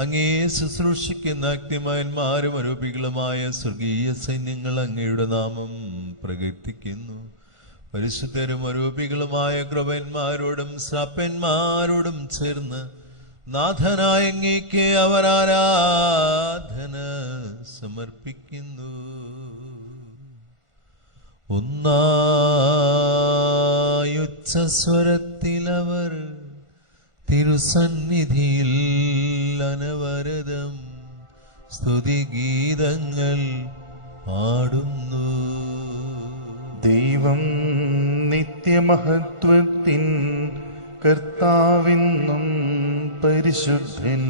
അങ്ങേ ശുശ്രൂഷിക്കുന്ന അഗ്നിമയന്മാരും അരൂപികളുമായ സ്വർഗീയ സൈന്യങ്ങൾ അങ്ങയുടെ നാമം പ്രകീർത്തിക്കുന്നു. പരിശുദ്ധരും അരൂപികളുമായ കൃപന്മാരോടും ശ്രാപ്പന്മാരോടും ചേർന്ന് നാഥനായ അങ്ങേക്ക് അവർ ആരാധന സമർപ്പിക്കുന്നു. ഒന്നായുച്ചസ്വരത്തിലവർ തിരുസന്നിധിയിൽ അനവരതം സ്തുതിഗീതങ്ങൾ പാടുന്നു. ദൈവം നിത്യമഹത്വത്തിൻ കർത്താവെന്നും പരിശുദ്ധൻ,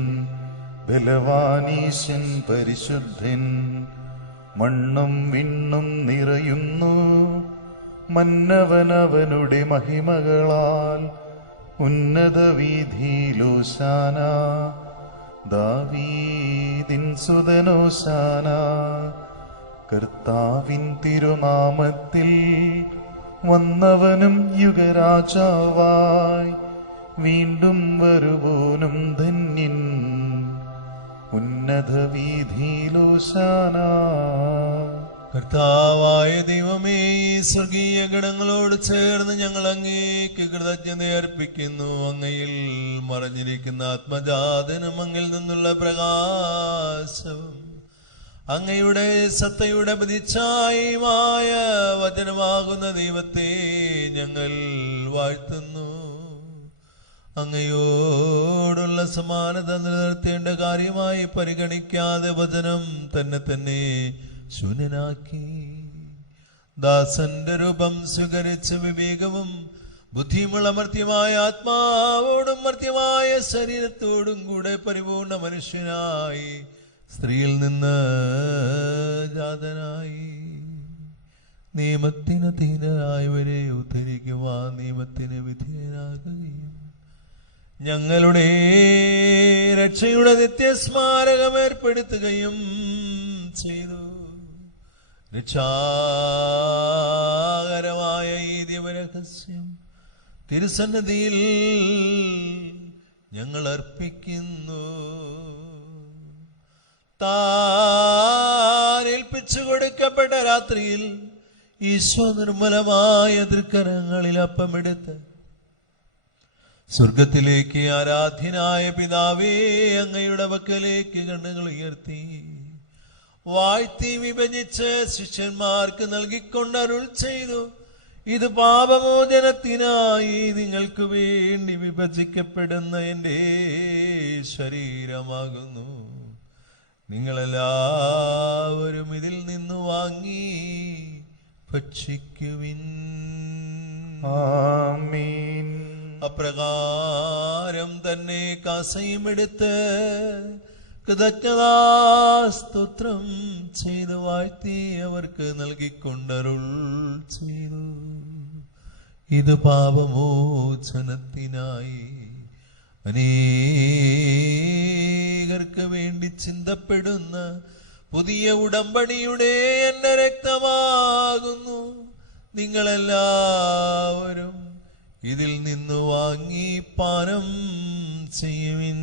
ബലവാനീശൻ പരിശുദ്ധൻ. മണ്ണും വിണ്ണും നിറയുന്നു മന്നവനവനുടെ മഹിമകളാൽ. ഉന്നത വീഥിയിലോശാന, ദാവീദിൻ സുതനോശാന. കർത്താവിൻ തിരുനാമത്തിൽ വന്നവനും യുഗരാജാവായി വീണ്ടും വരുവോനും ധന്യൻ. ഉന്നത വീഥിയിലോശാന. കർത്താവായ ദൈവമേ, ഈ സ്വർഗീയ ഗണങ്ങളോട് ചേർന്ന് ഞങ്ങൾ അങ്ങേക്ക് കൃതജ്ഞത അർപ്പിക്കുന്നു. അങ്ങയിൽ മറഞ്ഞിരിക്കുന്ന ആത്മജാതനും അങ്ങിൽ നിന്നുള്ള പ്രകാശവും അങ്ങയുടെ സത്തയുടെ പ്രതിച്ഛായയുമായ വചനമാകുന്ന ദൈവത്തെ ഞങ്ങൾ വാഴ്ത്തുന്നു. അങ്ങയോടുള്ള സമാനത നിലനിർത്തേണ്ട കാര്യമായി പരിഗണിക്കാതെ വചനം തന്നെ ശൂന്യനാക്കി ദാസന്റെ രൂപം സ്വീകരിച്ച വിവേകവും ബുദ്ധിയുമുള്ള മർത്യമായ ആത്മാവോടും മർത്യമായ ശരീരത്തോടും കൂടെ പരിപൂർണ മനുഷ്യനായി സ്ത്രീയിൽ നിന്ന് ജാതനായി നിയമത്തിന് അധീനരായവരെ ഉദ്ധരിക്കുവാൻ നിയമത്തിന് വിധേയനാകുകയും ഞങ്ങളുടെ രക്ഷയുടെ നിത്യസ്മാരകം ഏർപ്പെടുത്തുകയും ചെയ്തു. രക്ഷാകരമായ ഈ ദിവരഹസ്യം തിരുസന്നിധിയിൽ ഞങ്ങൾ അർപ്പിക്കുന്നു. താൻ ഏൽപ്പിച്ചു കൊടുക്കപ്പെട്ട രാത്രിയിൽ ഈശോ നിർമ്മലമായ തൃക്കരങ്ങളിൽ അപ്പമെടുത്ത് സ്വർഗത്തിലേക്ക് ആരാധ്യനായ പിതാവേ അങ്ങയുടെ പക്കലേക്ക് കണ്ണുകൾ ഉയർത്തി വാഴ്ത്തി വിഭജിച്ച് ശിഷ്യന്മാർക്ക് നൽകിക്കൊണ്ട് അരുൾ ചെയ്തു, ഇത് പാപമോചനത്തിനായി നിങ്ങൾക്ക് വേണ്ടി വിഭജിക്കപ്പെടുന്ന എൻ്റെ ശരീരമാകുന്നു. നിങ്ങളെല്ലാവരും ഇതിൽ നിന്ന് വാങ്ങി ഭക്ഷിക്കുവിൻ. ആമേൻ. അപ്രകാരം തന്നെ കാസയും എടുത്ത് കൃതജ്ഞതാസ്തോത്രം ചെയ്ത് വാഴ്ത്തി അവർക്ക് നൽകിക്കൊണ്ടരുൾ ചെയ്തു, ഇത് പാപമോചനത്തിനായി അനേകർക്ക് വേണ്ടി ചിന്തപ്പെടുന്ന പുതിയ ഉടമ്പടിയുടെ എന്റെ രക്തമാകുന്നു. നിങ്ങളെല്ലാവരും ഇതിൽ നിന്ന് വാങ്ങി പാനം ചെയ്യുവിൻ.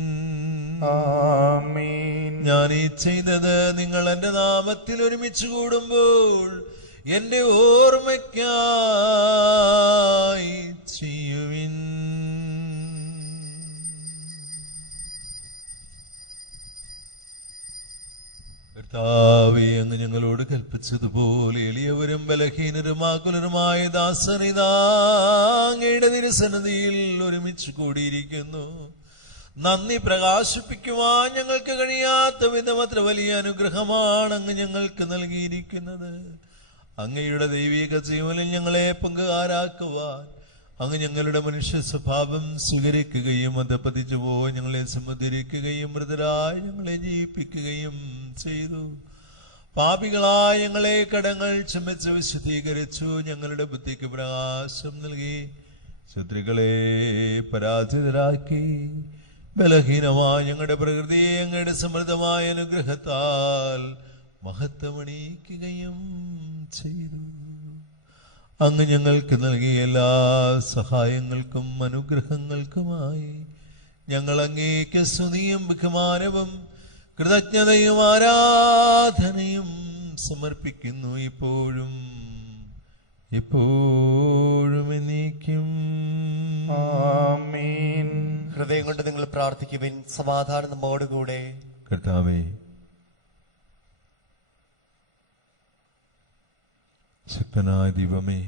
ആമേൻ. ഞാൻ ഈ ചെയ്തത് നിങ്ങൾ എന്റെ നാമത്തിൽ ഒരുമിച്ച് കൂടുമ്പോൾ എന്റെ ഓർമ്മയ്ക്കായി ചെയ്യുവിൻ. കർത്താവേ, അങ്ങ് ഞങ്ങളോട് കൽപ്പിച്ചതുപോലെ എളിയവരും ബലഹീനരും ആകുലരുമായ ദാസനിതാ അങ്ങയുടെ തിരുസന്നിധിയിൽ ഒരുമിച്ച് കൂടിയിരിക്കുന്നു. നന്ദി പ്രകാശിപ്പിക്കുവാൻ ഞങ്ങൾക്ക് കഴിയാത്ത വിധം അത്ര വലിയ അനുഗ്രഹമാണ് അങ്ങ് ഞങ്ങൾക്ക് നൽകിയിരിക്കുന്നത്. അങ്ങയുടെ ദൈവിക ജീവനിൽ ഞങ്ങളെ പങ്കുകാരാക്കുവാൻ അങ്ങ് ഞങ്ങളുടെ മനുഷ്യ സ്വഭാവം സ്വീകരിക്കുകയും അധപ്പതിച്ചു പോയി ഞങ്ങളെ സമുദ്ധരിക്കുകയും മൃതരായി ഞങ്ങളെ ജീവിപ്പിക്കുകയും ചെയ്തു. പാപികളായ ഞങ്ങളെ കടങ്ങൾ ക്ഷമിച്ച് വിശുദ്ധീകരിച്ചു. ഞങ്ങളുടെ ബുദ്ധിക്ക് പ്രകാശം നൽകി ശത്രുക്കളെ പരാജിതരാക്കി. ബലഹീനമായ ഞങ്ങളുടെ പ്രകൃതിയെ അങ്ങയുടെ സമൃദ്ധമായ അനുഗ്രഹത്താൽ മഹത്വമണിയിക്കുകയും ചെയ്തു. അങ്ങ് ഞങ്ങൾക്ക് നൽകിയ എല്ലാ സഹായങ്ങൾക്കും അനുഗ്രഹങ്ങൾക്കുമായി ഞങ്ങൾ അങ്ങേക്ക് സ്തുതിയും ബഹുമാനവും കൃതജ്ഞതയും ആരാധനയും സമർപ്പിക്കുന്നു, ഇപ്പോഴും എപ്പോഴും എന്നേക്കും. ആമേൻ. ഹൃദയം കൊണ്ട് നിങ്ങൾ പ്രാർത്ഥിക്കുവിൻ. സമാധാനം നമ്മോടുകൂടെ. കർത്താവേ, ശക്തനായ ദൈവമേ,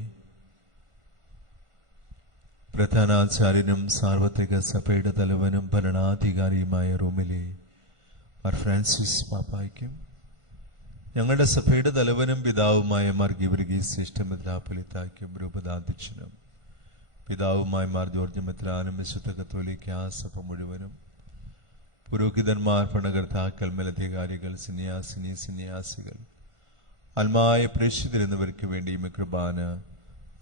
പ്രധാനാചാര്യനും സാർവത്രിക സഭയുടെ തലവനും ഭരണാധികാരിയുമായ റോമിലെ മാർ ഫ്രാൻസിസ് പാപ്പായ്ക്കും ഞങ്ങളുടെ സഭയുടെ തലവനും പിതാവുമായ മാർ ഗീവർഗീസ് ശ്രേഷ്ഠ മെത്രാപ്പൊലീത്തായ്ക്കും രൂപതാധ്യക്ഷനും പിതാവുമായ മാർ ജോർജ് മെത്രാനും വിശുദ്ധ കത്തോലിക്ക സഭ മുഴുവനും പുരോഹിതന്മാർ, ഭരണകർത്താക്കൾ, മേലധികാരികൾ, സന്യാസികൾ, ആത്മായ പ്രേക്ഷിതരെന്നവർക്ക് വേണ്ടി ഈ കുർബാന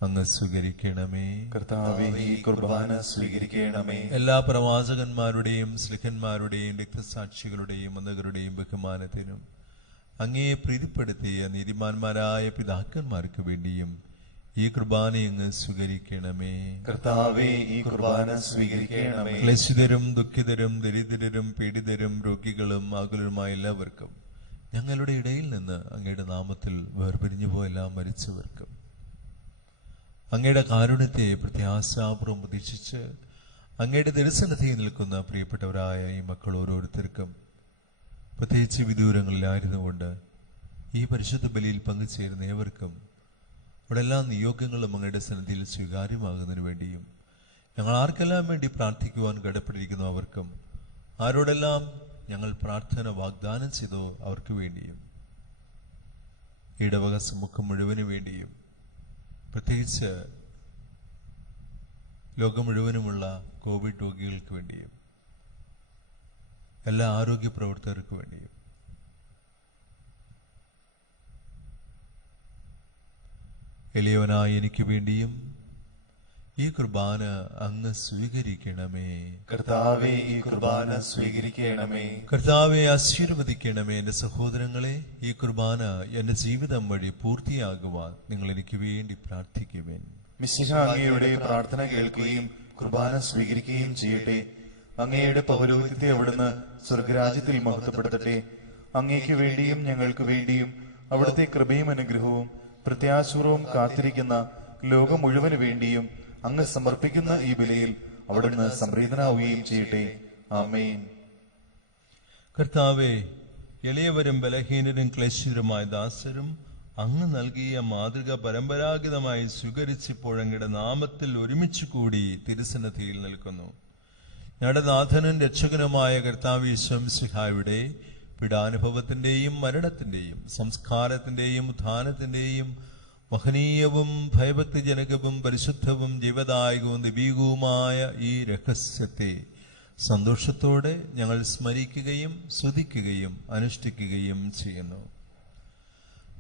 അങ്ങ് സ്വീകരിക്കണമേ. കർത്താവേ, ഈ കുർബാന സ്വീകരിക്കണമേ. എല്ലാ പ്രവാചകന്മാരുടെയും സ്ലിഹന്മാരുടെയും രക്തസാക്ഷികളുടെയും മതകരുടെയും ബഹുമാനത്തിനും അങ്ങയെ പ്രീതിപ്പെടുത്തിയ നീതിമാന്മാരായ പിതാക്കന്മാർക്ക് വേണ്ടിയും ഈ കുർബാന അങ്ങ് സ്വീകരിക്കണമേ. കർത്താവേ, ഈ കുർബാന സ്വീകരിക്കണമേ. ക്ലേശിതരും ദുഃഖിതരും ദരിദ്രരും പീഡിതരും രോഗികളും ആകുലരുമായ എല്ലാവർക്കും, ഞങ്ങളുടെ ഇടയിൽ നിന്ന് അങ്ങയുടെ നാമത്തിൽ വേർപിരിഞ്ഞു പോയ എല്ലാ മരിച്ചവർക്കും അങ്ങയുടെ കാരുണ്യത്തെ പ്രത്യാശാപൂർവം പ്രതീക്ഷിച്ച് അങ്ങയുടെ ദർശനത്തിൽ നിൽക്കുന്ന പ്രിയപ്പെട്ടവരായ ഈ മക്കൾ ഓരോരുത്തർക്കും, പ്രത്യേകിച്ച് വിദൂരങ്ങളിലായിരുന്നു കൊണ്ട് ഈ പരിശുദ്ധ ബലിയിൽ പങ്കുചേരുന്ന ഏവർക്കും അവിടെ എല്ലാ നിയോഗങ്ങളും അങ്ങയുടെ സന്നിധിയിൽ സ്വീകാര്യമാകുന്നതിന് വേണ്ടിയും ഞങ്ങൾ ആർക്കെല്ലാം വേണ്ടി പ്രാർത്ഥിക്കുവാൻ കടപ്പെട്ടിരിക്കുന്നു അവർക്കും, ആരോടെല്ലാം ഞങ്ങൾ പ്രാർത്ഥന വാഗ്ദാനം ചെയ്തോ അവർക്ക് വേണ്ടിയും, ഇടവക സമൂഹം മുഴുവന് വേണ്ടിയും, പ്രത്യേകിച്ച് ലോകം മുഴുവനുമുള്ള കോവിഡ് രോഗികൾക്ക് വേണ്ടിയും, എല്ലാ ആരോഗ്യ പ്രവർത്തകർക്ക് വേണ്ടിയും, എളിയവനായ എനിക്ക് വേണ്ടിയും ഈ കുർബാന അങ്ങ് സ്വീകരിക്കണമേ. കർത്താവേ, ഈ കുർബാന സ്വീകരിക്കണമേ. കർത്താവെ, ആശീർവദിക്കണമേ. എൻ്റെ സഹോദരങ്ങളെ, ഈ കുർബാന എൻ്റെ ജീവിതം വഴി പൂർത്തിയാകുവാൻ നിങ്ങൾ എനിക്ക് വേണ്ടി പ്രാർത്ഥിക്കുവേൻ. മിശിഹ അങ്ങയുടെ പ്രാർത്ഥന കേൾക്കുകയും കുർബാന സ്വീകരിക്കുകയും ചെയ്യട്ടെ. അങ്ങയുടെ പൗരോഹിത്യത്തെ അവിടുന്ന് സ്വർഗരാജ്യത്തിൽ മഹത്വപ്പെടുത്തട്ടെ. അങ്ങയ്ക്ക് വേണ്ടിയും ഞങ്ങൾക്ക് വേണ്ടിയും അവിടുത്തെ കൃപയും അനുഗ്രഹവും പ്രത്യാശപൂർവം കാത്തിരിക്കുന്ന ലോകം മുഴുവന് വേണ്ടിയും അങ്ങ് സമർപ്പിക്കുന്ന ഈ ബലിയിൽ അവിടുന്ന് സംപ്രീതനാവുകയും ചെയ്യട്ടെ. ആമേൻ. കർത്താവെ, എളിയവരും ബലഹീനരും ക്ലേശിതരുമായ ദാസരും അങ്ങ് നൽകിയ മാതൃക പരമ്പരാഗതമായി സ്വീകരിച്ചപ്പോൾ അങ്ങയുടെ നാമത്തിൽ ഒരുമിച്ച് കൂടി തിരുസന്നിധിയിൽ നിൽക്കുന്നു. ഞങ്ങളുടെ നാഥനും രക്ഷകനുമായ കർത്താവ് യേശു മിശിഹായുടെ പീഡാനുഭവത്തിന്റെയും മരണത്തിന്റെയും സംസ്കാരത്തിന്റെയും ഉത്ഥാനത്തിന്റെയും മഹനീയവും ഭയഭക്തിജനകവും പരിശുദ്ധവും ജീവദായകവും ദിവ്യവുമായ ഈ രഹസ്യത്തെ സന്തോഷത്തോടെ ഞങ്ങൾ സ്മരിക്കുകയും സ്തുതിക്കുകയും അനുഷ്ഠിക്കുകയും ചെയ്യുന്നു.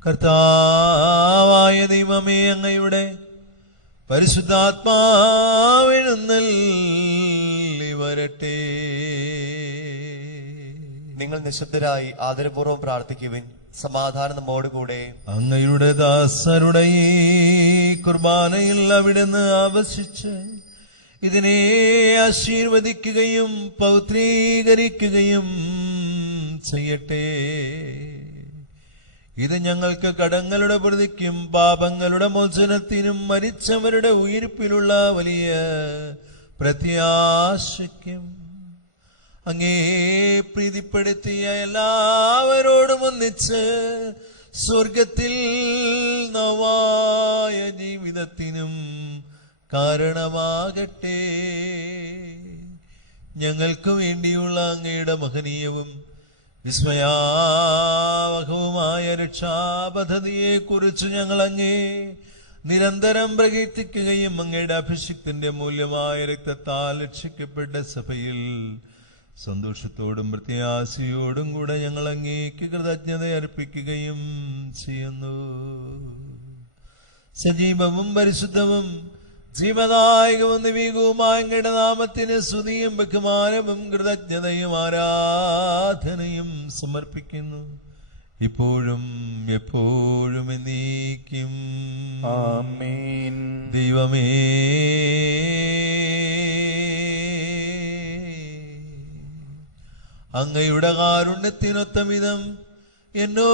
കർത്താവായ ദൈവമേ, അങ്ങയുടെ പരിശുദ്ധാത്മാവെഴുന്നള്ളി വരട്ടെ. നിങ്ങൾ നിശബ്ദരായി ആദരപൂർവ്വം പ്രാർത്ഥിക്കുവിൻ. സമാധാനം നമ്മോടുകൂടെ. അങ്ങയുടെ ദാസരുടെ ഈ കുർബാനയിൽ അവിടുന്ന് ആവസിച്ച് ഇതിനെ ആശീർവദിക്കുകയും പൗത്രീകരിക്കുകയും ചെയ്യട്ടെ. ഇത് ഞങ്ങൾക്ക് കടങ്ങളുടെ പ്രതിക്കും പാപങ്ങളുടെ മോചനത്തിനും മരിച്ചവരുടെ ഉയിർപ്പിലുള്ള വലിയ പ്രത്യാശയ്ക്കും അങ്ങേ പ്രീതിപ്പെടുത്തിയ എല്ലാവരോടും ഒന്നിച്ച് സ്വർഗത്തിൽ നവായ ജീവിതത്തിനും കാരണമാകട്ടെ. ഞങ്ങൾക്ക് വേണ്ടിയുള്ള അങ്ങയുടെ മഹനീയവും വിസ്മയാവഹവുമായ രക്ഷാപദ്ധതിയെ കുറിച്ച് ഞങ്ങൾ അങ്ങേ നിരന്തരം പ്രകീർത്തിക്കുകയും അങ്ങയുടെ അഭിഷിക്തന്റെ മൂല്യമായ രക്തത്താൽ രക്ഷിക്കപ്പെട്ട സഭയിൽ സന്തോഷത്തോടും പ്രത്യാശയോടും കൂടെ ഞങ്ങൾ അങ്ങേക്ക് കൃതജ്ഞത അർപ്പിക്കുകയും ചെയ്യുന്നു. സജീവവും പരിശുദ്ധവും ജീവദായകവും ദിവ്യവുമായ അങ്ങയുടെ നാമത്തിന് സ്തുതിയും ബഹുമാനവും കൃതജ്ഞതയും ആരാധനയും സമർപ്പിക്കുന്നു. ഇപ്പോഴും എപ്പോഴും എന്നേക്കും. ആമേൻ. ദൈവമേ, അങ്ങയുടെ കാരുണ്യത്തിനൊത്തമിതം എന്നോട്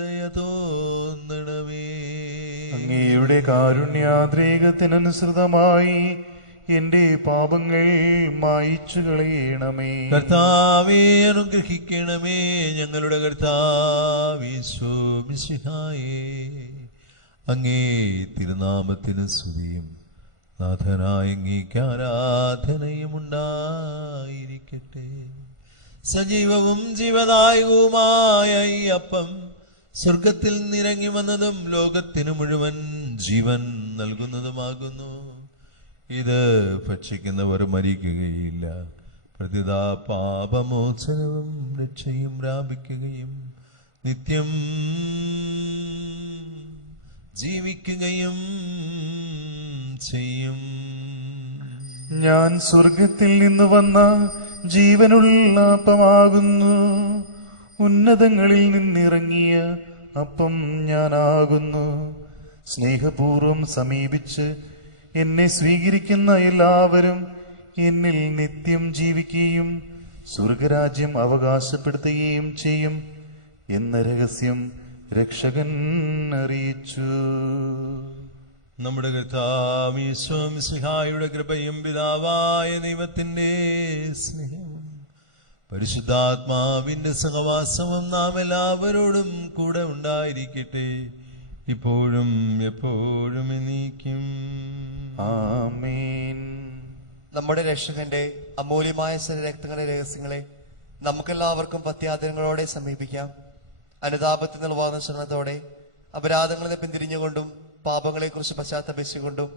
ദയ തോന്നണമേ. അങ്ങയുടെ കാരുണ്യാദ്രേകത്തിനനുസൃതമായി എന്റെ പാപങ്ങൾ മായിച്ചു കളയണമേ. കർത്താവേ, അനുഗ്രഹിക്കണമേ. ഞങ്ങളുടെ കർത്താവേ ഈശോ മിശിഹായേ, അങ്ങേ തിരുനാമത്തിന് സ്തുതിയും നാഥനായ അങ്ങേക്ക് ആരാധനയും ഉണ്ടായിരിക്കട്ടെ. സജീവവും ജീവദായകവുമായ ഈ അപ്പം സ്വർഗത്തിൽ നിറങ്ങി വന്നതും ലോകത്തിനു മുഴുവൻ ജീവൻ നൽകുന്നതുമാകുന്നു. ഇത് ഭക്ഷിക്കുന്നവർ മരിക്കുകയില്ല, പ്രതിതാ പാപമോചനവും രക്ഷയും പ്രാപിക്കുകയും നിത്യം ജീവിക്കുകയും ചെയ്യും. ഞാൻ സ്വർഗത്തിൽ നിന്ന് വന്ന ജീവനുള്ള അപ്പമാകുന്നു. ഉന്നതങ്ങളിൽ നിന്നിറങ്ങിയ അപ്പം ഞാനാകുന്നു. സ്നേഹപൂർവം സമീപിച്ച് എന്നെ സ്വീകരിക്കുന്ന എല്ലാവരും എന്നിൽ നിത്യം ജീവിക്കുകയും സ്വർഗരാജ്യം അവകാശപ്പെടുത്തുകയും ചെയ്യും എന്ന രഹസ്യം രക്ഷകൻ അറിയിച്ചു. നമ്മുടെ കർത്താവ് ഈശോ മിശിഹായുടെ കൃപയും പിതാവായ ദൈവത്തിന്റെ സ്നേഹവും പരിശുദ്ധാത്മാവിന്റെ സഹവാസവും നാം എല്ലാവരോടും കൂടെ ഉണ്ടായിരിക്കട്ടെ, ഇപ്പോഴും എപ്പോഴും എന്നേക്കും. ആമേൻ. നമ്മുടെ രക്ഷകന്റെ അമൂല്യമായ രക്തങ്ങളുടെ രഹസ്യങ്ങളെ നമുക്കെല്ലാവർക്കും പത്യാദരങ്ങളോടെ സമീപിക്കാം. അനുതാപത്തിൽ നിൽവാർന്ന ശരണത്തോടെ അപരാധങ്ങളിൽ നിന്ന് പിന്തിരിഞ്ഞുകൊണ്ടും പാപങ്ങളെക്കുറിച്ച് പശ്ചാത്തപിച്ചുകൊണ്ടും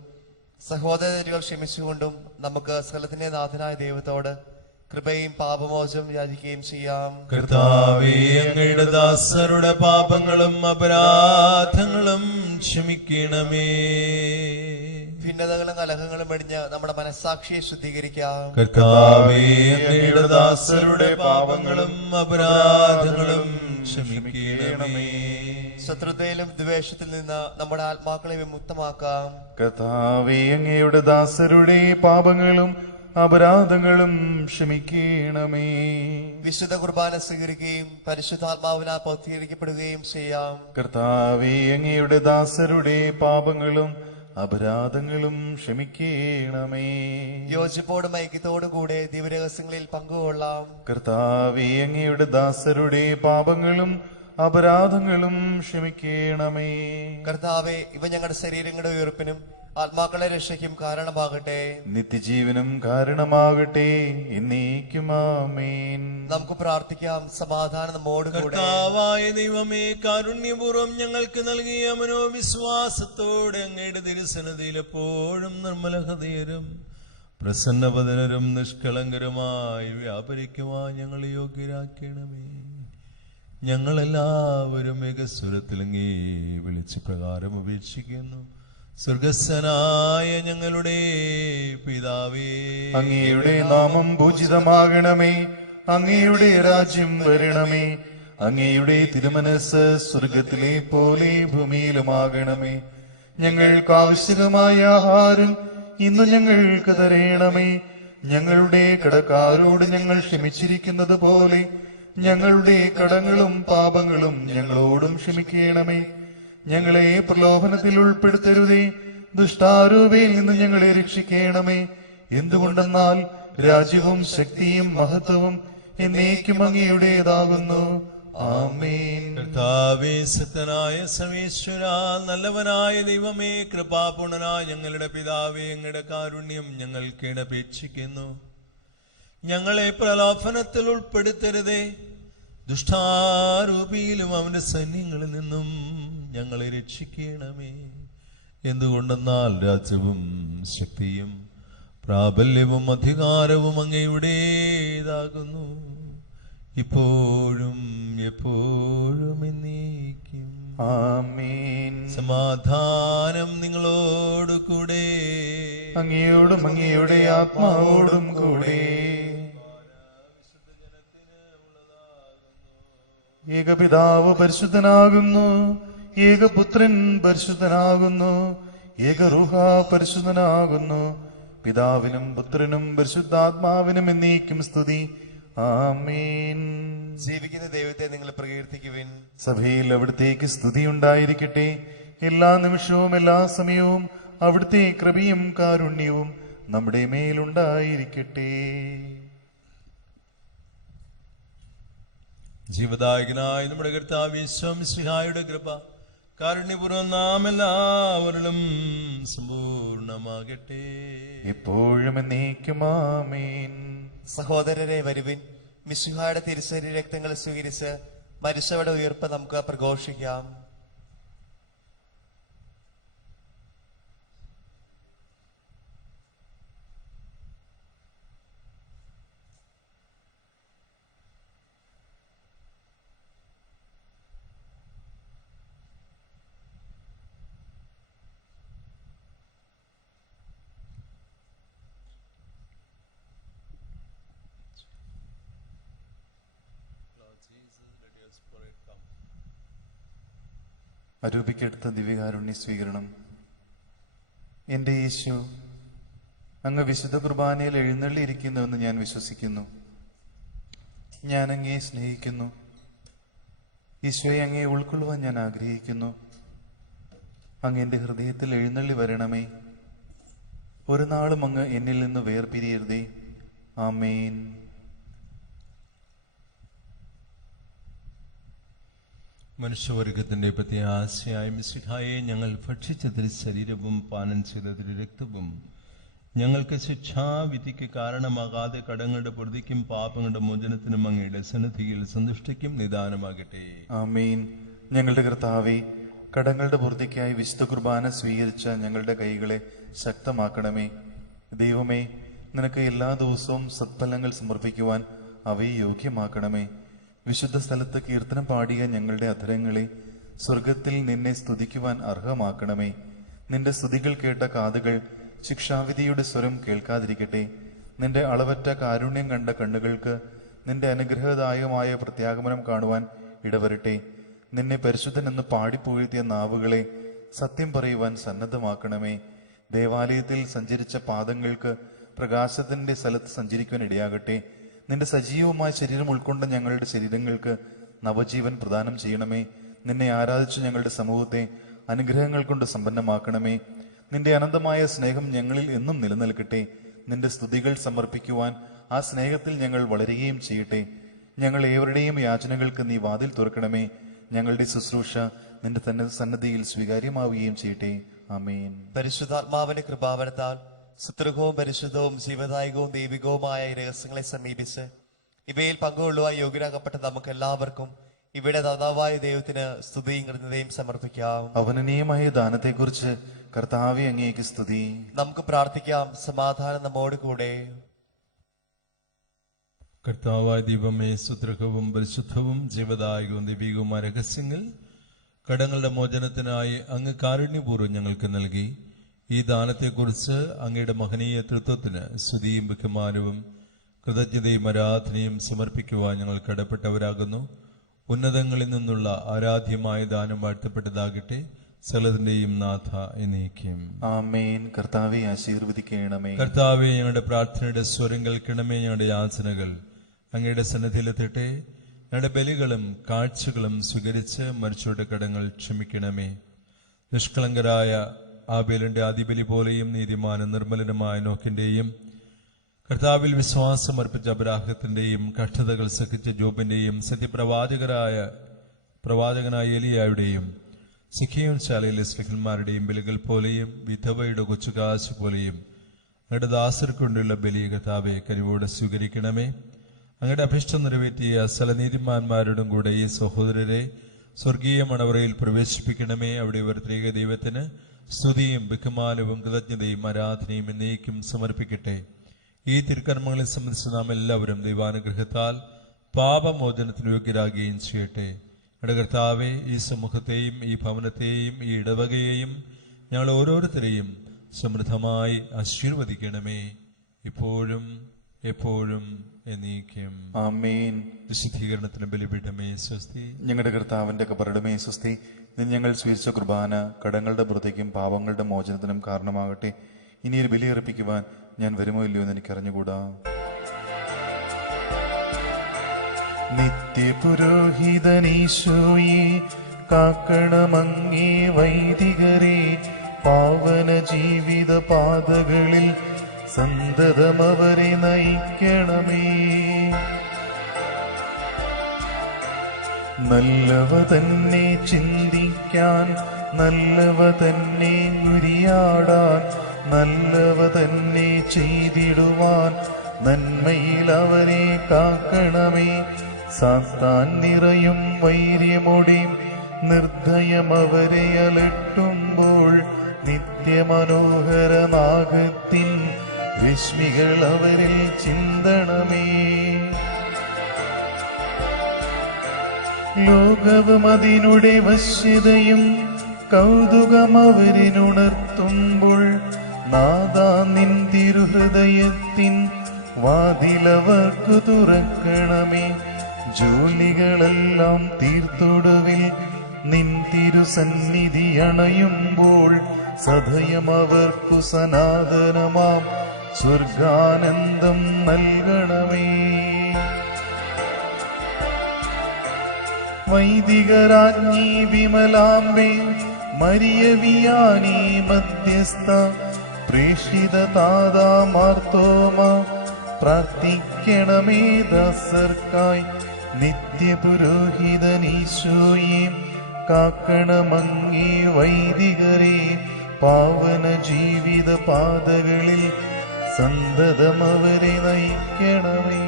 സഹോദരകൾ ക്ഷമിച്ചുകൊണ്ടും നമുക്ക് സകലത്തിന്റെ നാഥനായ ദൈവത്തോട് കൃപയും പാപമോചനം യാചിക്കുകയും ചെയ്യാം. കർത്താവേ, അങ്ങയുടെ ദാസരുടെ പാപങ്ങളും അപരാധങ്ങളും ക്ഷമിക്കണമേ. ഭിന്നതകളും കലഹങ്ങളും വെടിഞ്ഞ് നമ്മുടെ മനസ്സാക്ഷിയെ ശുദ്ധീകരിക്കാം. കർത്താവേ, അങ്ങയുടെ ദാസരുടെ പാപങ്ങളും അപരാധങ്ങളും ക്ഷമിക്കണമേ. ശത്രുതയിലും ദ്വേഷത്തിൽ നിന്ന് നമ്മുടെ ആത്മാക്കളെ വിമുക്തമാക്കാം. കർത്താവേ, അങ്ങയുടെ ദാസരുടെ പാപങ്ങളും അപരാധങ്ങളും ക്ഷമിക്കണമേ. വിശുദ്ധ കുർബാന സ്വീകരിക്കുകയും പരിശുദ്ധാത്മാവിനാൽ പൗത്രീകരിക്കപ്പെടുകയും ചെയ്യാം. കർത്താവേ, അങ്ങയുടെ ദാസരുടെ പാപങ്ങളും അപരാധങ്ങളും ക്ഷമിക്കണമേ. യോജിപ്പോടും ഐക്യത്തോടും കൂടെ ദിവരഹസ്യങ്ങളിൽ പങ്കുകൊള്ളാം. കർത്താവേ, അങ്ങയുടെ ദാസരുടെ പാപങ്ങളും അപരാധങ്ങളും ക്ഷമിക്കണമേ. കർത്താവെ, ഇവ ഞങ്ങളുടെ ശരീരങ്ങളുടെ ഉയർപ്പിനും ആത്മാക്കളെ രക്ഷയ്ക്കും കാരണമാകട്ടെ. നിത്യജീവനും കാരണമാകട്ടെ. എന്നേക്കും ആമേൻ. നമുക്ക് പ്രാർത്ഥിക്കാം. സമാധാനം നമ്മോടുകൂടെ. കർത്താവായ ദൈവമേ, കാരുണ്യപൂർവ്വം ഞങ്ങൾക്ക് നൽകിയ മനോവിശ്വാസത്തോടെ അങ്ങയുടെ തിരുസന്നിധിയിൽ എപ്പോഴും നിർമ്മല ഹൃദയരും പ്രസന്നവദനരും നിഷ്കളങ്കരുമായി വ്യാപരിക്കുവാൻ ഞങ്ങളെ യോഗ്യരാക്കണമേ. ഞങ്ങളെല്ലാവരും ഏകസ്വരത്തിൽ അങ്ങേ വിളിച്ച് പ്രകാരം അപേക്ഷിക്കുന്നു. സ്വർഗസ്ഥനായ ഞങ്ങളുടെ പിതാവേ, അങ്ങയുടെ നാമം പൂജിതമാകണമേ. അങ്ങയുടെ രാജ്യം വരണമേ. അങ്ങയുടെ തിരുമനസ് സ്വർഗത്തിലെ പോലെ ഭൂമിയിലുമാകണമേ. ഞങ്ങൾക്ക് ആവശ്യമായ ആഹാരം ഇന്ന് ഞങ്ങൾക്ക് തരയണമേ. ഞങ്ങളുടെ കടക്കാരോട് ഞങ്ങൾ ക്ഷമിച്ചിരിക്കുന്നത് പോലെ ഞങ്ങളുടെ കടങ്ങളും പാപങ്ങളും ഞങ്ങളോടും ക്ഷമിക്കണമേ. ഞങ്ങളെ പ്രലോഭനത്തിൽ ഉൾപ്പെടുത്തരുതേ, ദുഷ്ടാരൂപയിൽ നിന്ന് ഞങ്ങളെ രക്ഷിക്കണമേ. എന്തുകൊണ്ടെന്നാൽ രാജ്യവും ശക്തിയും മഹത്വവും എന്നേക്കും അങ്ങയുടേതാകുന്നു. ആമേൻ. കർത്താവേ, സത്യനായ സർവേശ്വരാ, നല്ലവനായ ദൈവമേ, കൃപാപൂർണനായ ഞങ്ങളുടെ പിതാവേ, അങ്ങയുടെ കാരുണ്യം ഞങ്ങൾക്ക് അപേക്ഷിക്കുന്നു. ഞങ്ങളെ പ്രലോഭനത്തിൽ ഉൾപ്പെടുത്തരുതേ, ദുഷ്ടാരൂപിയിലും അവന്റെ സൈന്യങ്ങളിൽ നിന്നും ഞങ്ങളെ രക്ഷിക്കണമേ. എന്തുകൊണ്ടെന്നാൽ രാജ്യവും ശക്തിയും പ്രാബല്യവും അധികാരവും അങ്ങയുടേതാകുന്നു, ഇപ്പോഴും എപ്പോഴും എന്നേക്കും. ആമേൻ. സമാധാനം നിങ്ങളോട് കൂടെ. അങ്ങയോടും അങ്ങയുടെ ആത്മാവോടും കൂടെ. ഏകപിതാവ് പരിശുദ്ധനാകുന്നു, ഏകപുത്രൻ പരിശുദ്ധനാകുന്നു, ഏകറുഹ പരിശുദ്ധനാകുന്നു. പിതാവിനും പുത്രനും പരിശുദ്ധാത്മാവിനും എന്നേക്കും സ്തുതി. ആമേൻ. ജീവിക്കുന്ന ദൈവത്തെ നിങ്ങൾ പ്രകീർത്തിക്കുവിൻ. സഭയിൽ അവിടുത്തേക്ക് സ്തുതി ഉണ്ടായിരിക്കട്ടെ. എല്ലാ നിമിഷവും എല്ലാ സമയവും അവിടുത്തെ കൃപയും കാരുണ്യവും നമ്മുടെ മേലുണ്ടായിരിക്കട്ടെ. ജീവദായകനായ നമ്മുടെ കർത്താവ് യേശു മിശിഹായുടെ കൃപ കാരുണ്യപൂർവ്വം നാം എല്ലാവരിലും സമ്പൂർണമാകട്ടെ. എപ്പോഴും എന്നേക്കും ആമേൻ. സഹോദരരെ വരുവിൻ, മിശിഹായുടെ തിരുശരീര രക്തങ്ങൾ സ്വീകരിച്ച് മരിച്ചവരുടെ ഉയർപ്പ് നമുക്ക് പ്രഘോഷിക്കാം. അരൂപിക്കെടുത്ത ദിവ്യകാരുണ്യ സ്വീകരണം. എന്റെ യേശു, അങ്ങ് വിശുദ്ധ കുർബാനയിൽ എഴുന്നള്ളിയിരിക്കുന്നുവെന്ന് ഞാൻ വിശ്വസിക്കുന്നു. ഞാൻ അങ്ങയെ സ്നേഹിക്കുന്നു. ഈശോയെ, അങ്ങയെ ഉൾക്കൊള്ളുവാൻ ഞാൻ ആഗ്രഹിക്കുന്നു. അങ്ങ് എന്റെ ഹൃദയത്തിൽ എഴുന്നള്ളി വരണമേ. ഒരു നാളും അങ്ങ് എന്നിൽ നിന്ന് വേർപിരിയരുതേ. ആമേൻ. മനുഷ്യവർഗത്തിന്റെ പ്രത്യാശയായ മിശിഹായെ ഞങ്ങൾ ഭക്ഷിച്ച തിരു ശരീരവും പാനം ചെയ്ത തിരു രക്തവും ഞങ്ങൾക്ക് ശിക്ഷാവിധിക്ക് കാരണമാകാതെ കടങ്ങളുടെ പൊറുതിക്കും പാപങ്ങളുടെ മോചനത്തിനും അങ്ങയുടെ സന്നിധിയിൽ സന്തുഷ്ടിക്കും നിദാനമാകട്ടെ. ആമേൻ. ഞങ്ങളുടെ കർത്താവേ, കടങ്ങളുടെ പൂർത്തിക്കായി വിശുദ്ധ കുർബാന സ്വീകരിച്ച ഞങ്ങളുടെ കൈകളെ ശക്തമാക്കണമേ. ദൈവമേ, നിനക്ക് എല്ലാ ദിവസവും സത്ഫലങ്ങൾ സമർപ്പിക്കുവാൻ അവയെ യോഗ്യമാക്കണമേ. വിശുദ്ധ സ്ഥലത്ത് കീർത്തനം പാടിയ ഞങ്ങളുടെ അധരങ്ങളെ സ്വർഗത്തിൽ നിന്നെ സ്തുതിക്കുവാൻ അർഹമാക്കണമേ. നിന്റെ സ്തുതികൾ കേട്ട കാതുകൾ ശിക്ഷാവിധിയുടെ സ്വരം കേൾക്കാതിരിക്കട്ടെ. നിന്റെ അളവറ്റ കാരുണ്യം കണ്ട കണ്ണുകൾക്ക് നിന്റെ അനുഗ്രഹദായകമായ പ്രത്യാഗമനം കാണുവാൻ ഇടവരട്ടെ. നിന്നെ പരിശുദ്ധനെന്ന് പാടിപ്പുകഴ്ത്തിയ നാവുകളെ സത്യം പറയുവാൻ സന്നദ്ധമാക്കണമേ. ദേവാലയത്തിൽ സഞ്ചരിച്ച പാദങ്ങൾക്ക് പ്രകാശത്തിന്റെ സ്ഥലത്ത് സഞ്ചരിക്കുവാൻ ഇടയാകട്ടെ. നിന്റെ സജീവമായ ശരീരം ഉൾക്കൊണ്ട ഞങ്ങളുടെ ശരീരങ്ങൾക്ക് നവജീവൻ പ്രദാനം ചെയ്യണമേ. നിന്നെ ആരാധിച്ച് ഞങ്ങളുടെ സമൂഹത്തെ അനുഗ്രഹങ്ങൾ കൊണ്ട് സമ്പന്നമാക്കണമേ. നിന്റെ അനന്തമായ സ്നേഹം ഞങ്ങളിൽ എന്നും നിലനിൽക്കട്ടെ. നിന്റെ സ്തുതികൾ സമർപ്പിക്കുവാൻ ആ സ്നേഹത്തിൽ ഞങ്ങൾ വളരുകയും ചെയ്യട്ടെ. ഞങ്ങൾ ഏവരുടെയും യാചനകൾക്ക് നീ വാതിൽ തുറക്കണമേ. ഞങ്ങളുടെ ശുശ്രൂഷ നിന്റെ തന്നെ സന്നദ്ധിയിൽ സ്വീകാര്യമാവുകയും ചെയ്യട്ടെ. ആമേൻ. പരിശുദ്ധാത്മാവിന്റെ കൃപാവരത്താൽ സുത്രകവും പരിശുദ്ധവും ജീവദായകവും ദൈവികവുമായ ഈ രഹസ്യങ്ങളെ സമീപിച്ച് ഇവയിൽ പങ്കുകൊള്ളുവാൻ യോഗ്യരാകപ്പെട്ട നമുക്ക് എല്ലാവർക്കും ഇവിടെ ദാതാവായ ദൈവത്തിന് സ്തുതിയും കൃതജ്ഞതയും സമർപ്പിക്കാം. അവനനീയമായ ദാനത്തെക്കുറിച്ച് കർത്താവേ, അങ്ങേക്ക് സ്തുതി. നമുക്ക് പ്രാർത്ഥിക്കാം. സമാധാനം നമ്മോട് കൂടെ. കർത്താവായ ദൈവമേ, സുദ്രഹവും പരിശുദ്ധവും ജീവദായകവും ദൈവികവുമായ രഹസ്യങ്ങൾ കടങ്ങളുടെ മോചനത്തിനായി അങ്ങ് കാരുണ്യപൂർവ്വം ഞങ്ങൾക്ക് നൽകി. ഈ ദാനത്തെക്കുറിച്ച് അങ്ങയുടെ മഹനീയ തൃത്വത്തിന് സ്തുതിയും ബഹുമാനവും കൃതജ്ഞതയും ആരാധനയും സമർപ്പിക്കുവാൻ ഞങ്ങൾ കടപ്പെട്ടവരാകുന്നു. ഉന്നതങ്ങളിൽ നിന്നുള്ള ആരാധ്യമായ ദാനം വാഴ്ത്തപ്പെട്ടതാകട്ടെ. സകലത്തിന്റെയും നാഥ എന്നേക്കും. ആമേൻ. കർത്താവെ, ആശീർവദിക്കണമേ. കർത്താവെ, ഞങ്ങളുടെ പ്രാർത്ഥനയുടെ സ്വരം കേൾക്കണമേ. ഞങ്ങളുടെ യാചനകൾ അങ്ങയുടെ സന്നിധിയിലെത്തട്ടെ. ഞങ്ങളുടെ ബലികളും കാഴ്ചകളും സ്വീകരിച്ച് മരിച്ചവരുടെ കടങ്ങൾ ക്ഷമിക്കണമേ. നിഷ്കളങ്കരായ ആബേലിന്റെ ആദിബലി പോലെയും നീതിമാനും നിർമ്മലനുമായ നോക്കിന്റെയും കർത്താവിൽ വിശ്വാസം അർപ്പിച്ച അബ്രാഹത്തിന്റെയും കഷ്ടതകൾ സഹിച്ച ജോബിന്റെയും പ്രവാചകനായ എലിയായുടെയും സിഖിയോൻ ശാലയിലെ സ്ലിഹന്മാരുടെയും ബലികൾ പോലെയും വിധവയുടെ കൊച്ചുകാശ് പോലെയും അങ്ങയുടെ ദാസർക്കൊണ്ടുള്ള ബലി കർത്താവെ കനിവോടെ സ്വീകരിക്കണമേ. അങ്ങയുടെ അഭിഷ്ടം നിറവേറ്റിയ സകലനീതിമാന്മാരോടും കൂടെ ഈ സഹോദരരെ സ്വർഗീയ മണവറയിൽ പ്രവേശിപ്പിക്കണമേ. അവിടെ ഒരു ത്രിയേക ദൈവത്തിന് സ്തുതിയും ബഹുമാനവും കൃതജ്ഞതയും ആരാധനയും എന്നേക്കും സമർപ്പിക്കട്ടെ. ഈ തിരുക്കർമ്മങ്ങളെ സംബന്ധിച്ച് നാം എല്ലാവരും ദൈവാനുഗ്രഹത്താൽ പാപമോചനത്തിന് യോഗ്യരാകുകയും ചെയ്യട്ടെ. ഞങ്ങളുടെ കർത്താവെ, ഈ സമൂഹത്തെയും ഈ ഭവനത്തെയും ഈ ഇടവകയെയും ഞങ്ങൾ ഓരോരുത്തരെയും സമൃദ്ധമായി ആശീർവദിക്കണമേ, ഇപ്പോഴും എപ്പോഴും എന്നേക്കും. ആമേൻ. വിശുദ്ധീകരണത്തിന് ബലിപീഠമേ സ്വസ്തി. ഞങ്ങളുടെ കർത്താവിന്റെ കബറിടമേ സ്വസ്തി. ഇന്ന് ഞങ്ങൾ സ്വീകരിച്ച കുർബാന കടങ്ങളുടെ പുറത്തേക്കും പാപങ്ങളുടെ മോചനത്തിനും കാരണമാകട്ടെ. ഇനിയൊരു ബലിയർപ്പിക്കുവാൻ ഞാൻ വരുമോ ഇല്ലയോ എന്ന് എനിക്കറിഞ്ഞുകൂടാ. നിത്യപുരോഹിതനീശോയെ കാക്കണമങ്ങേ വൈദികരെ, പാവന ജീവിത പാതകളിൽ സന്തതമവരെ നയിക്കണമേ. നല്ലവ തന്നെ ചിന്തിക്കാൻ, നല്ലവ തന്നെ ഉരിയാടാൻ, നല്ലവ തന്നെ ചെയ്തിടുവാൻ നന്മയിൽ അവരെ കാക്കണമേ. സാത്താൻ നിറയും വൈര്യമൊടിയും നിർദ്ദയം അവരെ അലട്ടുമ്പോൾ നിത്യമനോഹര നാഗത്തിൻ രശ്മികൾ അവരിൽ ചിന്തണമേ. ലോകവും അതിനുടെ വശ്യതയും കൗതുകം അവരിനുണർത്തുമ്പോൾ നാദാ നിൻ തിരുഹൃദയത്തിൻ വാതിലവർക്കു തുറക്കണമേ. ജോലികളെല്ലാം തീർത്തൊടുവിൽ നിൻ തിരുസന്നിധി അണയുമ്പോൾ സദയം അവർക്കു സനാതനമാം സ്വർഗാനന്ദം നൽകണമേ. വൈദികരാജ്ഞി വിമലാംബേ, മരിയ വിയാനി മധ്യസ്ഥ, പ്രേഷിത താതാ മാർത്തോമ, പ്രാർത്ഥിക്കണമേ ദാസർക്കായി. നിത്യപുരോഹിതനീശോയെ കാക്കണമങ്ങേ വൈദികരെ, പാവന ജീവിത പാതകളിൽ സന്തതമവരെ നയിക്കണമേ.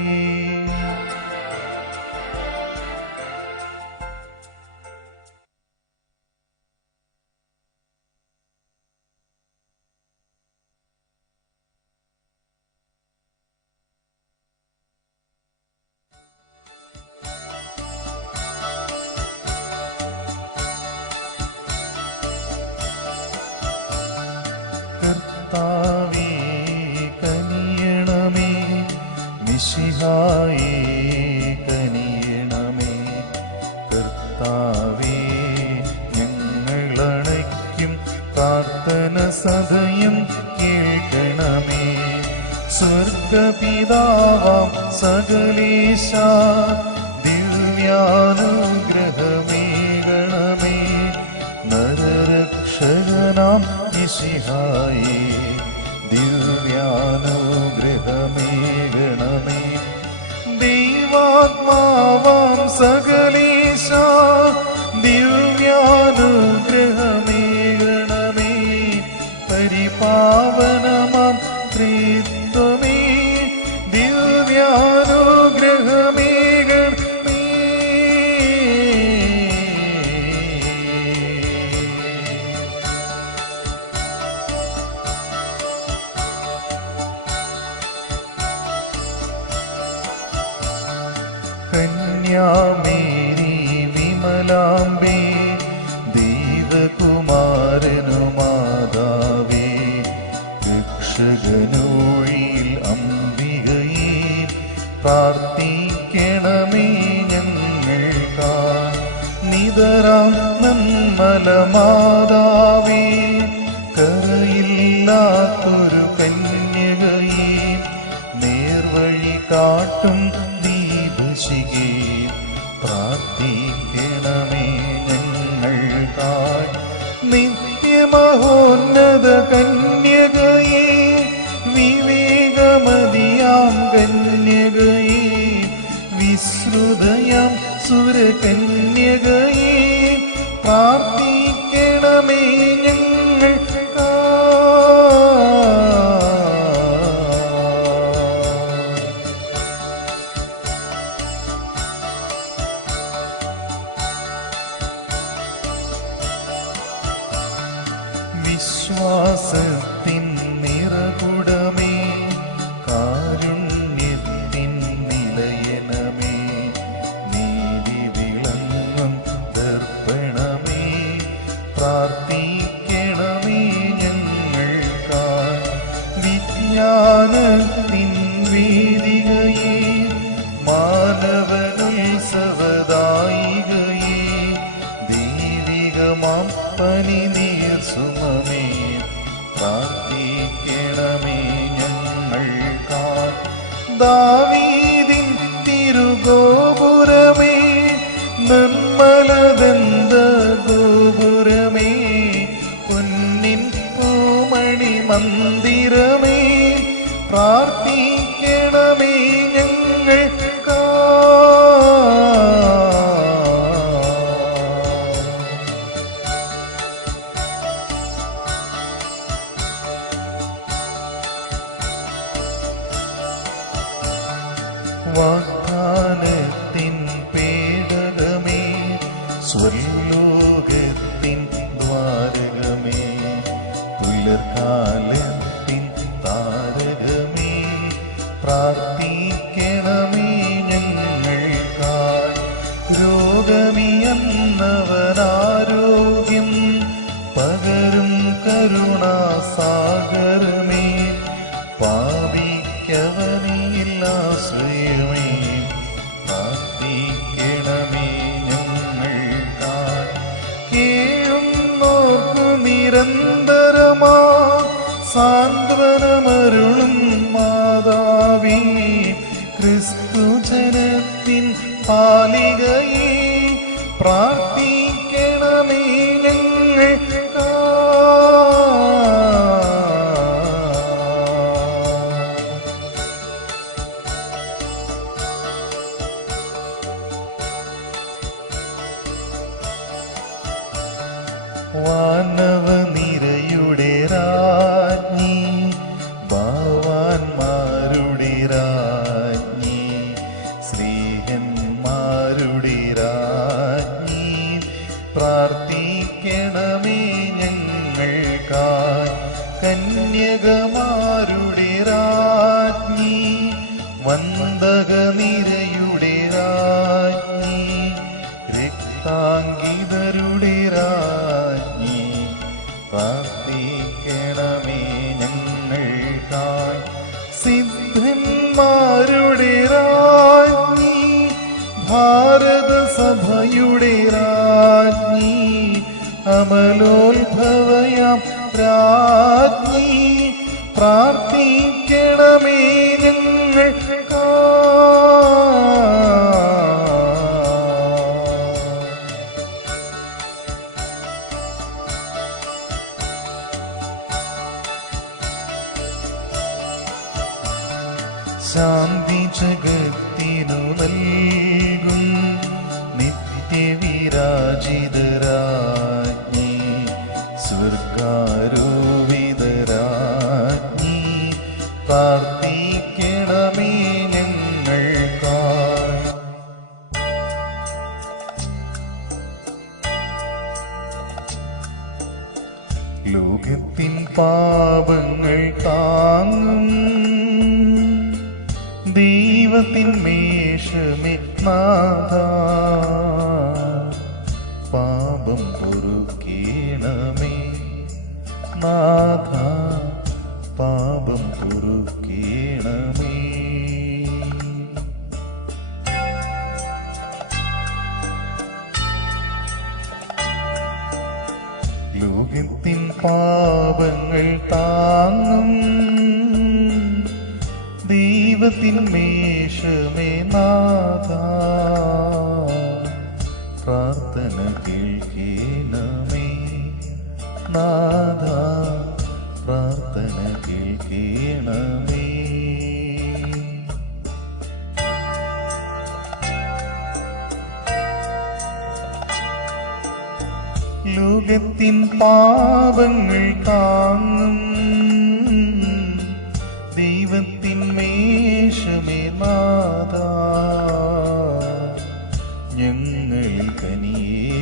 കർത്താവേ കനിയണമേ, മിശിഹായേ കനിയണമേ. കർത്താവേ ഞങ്ങളണയ്ക്കും പ്രാർത്ഥന സദയം കേൾക്കണമേ. സ്വർഗപിതാവാം സകലേശ ദിവ്യാനുഗ്രഹമേകണമേ. നരരക്ഷകനാം മിശിഹായേ ദിവ്യാനുഗ്രഹമേകണമേ. ദൈവാത്മാവാം സകലേശ ദിവ്യാനുഗ്രഹമേകണമേ. പരിപാവനമാം ത്രിത്വമേ ദിവ്യാനുഗ്രഹമേകണമേ. കന്യാമേരി വിമലാംബേ, ദൈവകുമാരനു മാതാവേ, രക്ഷകനൂഴിൽ അംബികയെ പ്രാർത്ഥിക്കണമേ ഞങ്ങൾക്കായി. നിതരാം നന്മല മാതാവേ, കരയില്ലാത്തൊരു കന്യകയെ, നേർവഴി കാട്ടും ദീപശിഖേ, പ്രാർത്ഥിക്കണമേ ഞങ്ങൾക്കായി. നിത്യമഹോന്നത കന്യകയെ, വിവേകമതിയാം കന്യകയെ, വിശ്രുതയാം സുരകന്യകയെ, പ്രാർത്ഥിക്കണമേ ഞങ്ങൾക്കായി. വിശ്വാസത്തിൻ നിറകുടമേ, കാരുണ്യത്തിൻ നിലയനമേ, നീതി വിളങ്ങും ദർപ്പണമേ, പ്രാർത്ഥിക്കണമേ ഞങ്ങൾക്കായി. വിജ്ഞാനത്തിൻ വേദി ദാവീദിൻ തിരുഗോപുരമേ, നിർമ്മലദന്ത ഗോപുരമേ, പൊന്നിൻ പൂമണി മന്ദിരമേ, പ്രാർത്ഥിക്കണമേ ഞങ്ങൾക്കാ. വാഗ്ദാനത്തിൻ പേടകമേ, സ്വർലോകത്തിൻ ദ്വാരകമേ, പുലർകാലത്തിൻ താരകമേ, പ്രാർത്ഥിക്കണമേ ഞങ്ങൾക്കായി. രോഗമിയെന്നവനാരോഗ്യം പകരും കരുണാസാഗരമേ, പാപിക്കവനില്ലാശ്രയമേ, പ്രാർത്ഥിക്കണമേ ഞങ്ങൾക്കായി. കേഴുന്നോർക്കു നിരന്തരമാ സാന്ത്വനമരുളും മാതാവേ, ക്രിസ്തുജനത്തിൻ പാലികയേ, പ്രാർത്ഥിക്കണമേ ഞങ്ങൾക്കാ. വാനവനിരയുടെ രാജ്ഞി, ഭാവാന്മാരുടെ രാജ്ഞി, സ്നേഹന്മാരുടെ രാജ്ഞി, പ്രാർത്ഥിക്കണമേ ഞങ്ങൾക്കായി. കന്യകമാരുടെ രാജ്ഞി, വന്ദകനിരയുടെ രാജ്ഞി, രക്താംഗിതരുടെ രാജ്ഞി, പ്രാർത്ഥിക്കണമേ ഞങ്ങൾക്കായി. സിദ്ധന്മാരുടെ രാജ്ഞി, ഭാരതസഭയുടെ രാജ്ഞി, അമലോത്ഭവയാം രാജ്ഞി, പ്രാർത്ഥിക്കണമേ ഞങ്ങൾക്കാ. ശാന്തി ജഗത്തിനു നൽകും നിത്യവിരാജിതരാജ്ഞി, സ്വർഗാരോപിതരാജ്ഞി, പ്രാർത്ഥിക്കണമേ ഞങ്ങൾക്കായി. ലോകത്തിൻ പാപങ്ങൾ താങ്ങും ദൈവത്തിൻ മേഷമേ നാഥാ, പാപം പൊറുക്കേണമേ നാഥാ, പാപം പൊറുക്കേണമേ. ലോകത്തിൻ പാപങ്ങൾ താങ്ങും ദൈവത്തിൻ മേഷമേ നാഥാ, പ്രാർത്ഥന കേൾക്കേണമേ നാഥാ, പ്രാർത്ഥന കേൾക്കേണമേ. ലോകത്തിൻ പാപങ്ങൾ താങ്ങും ദൈവത്തിൻ മേഷമേ നാഥാ, ഞങ്ങളിൽ കനിയേ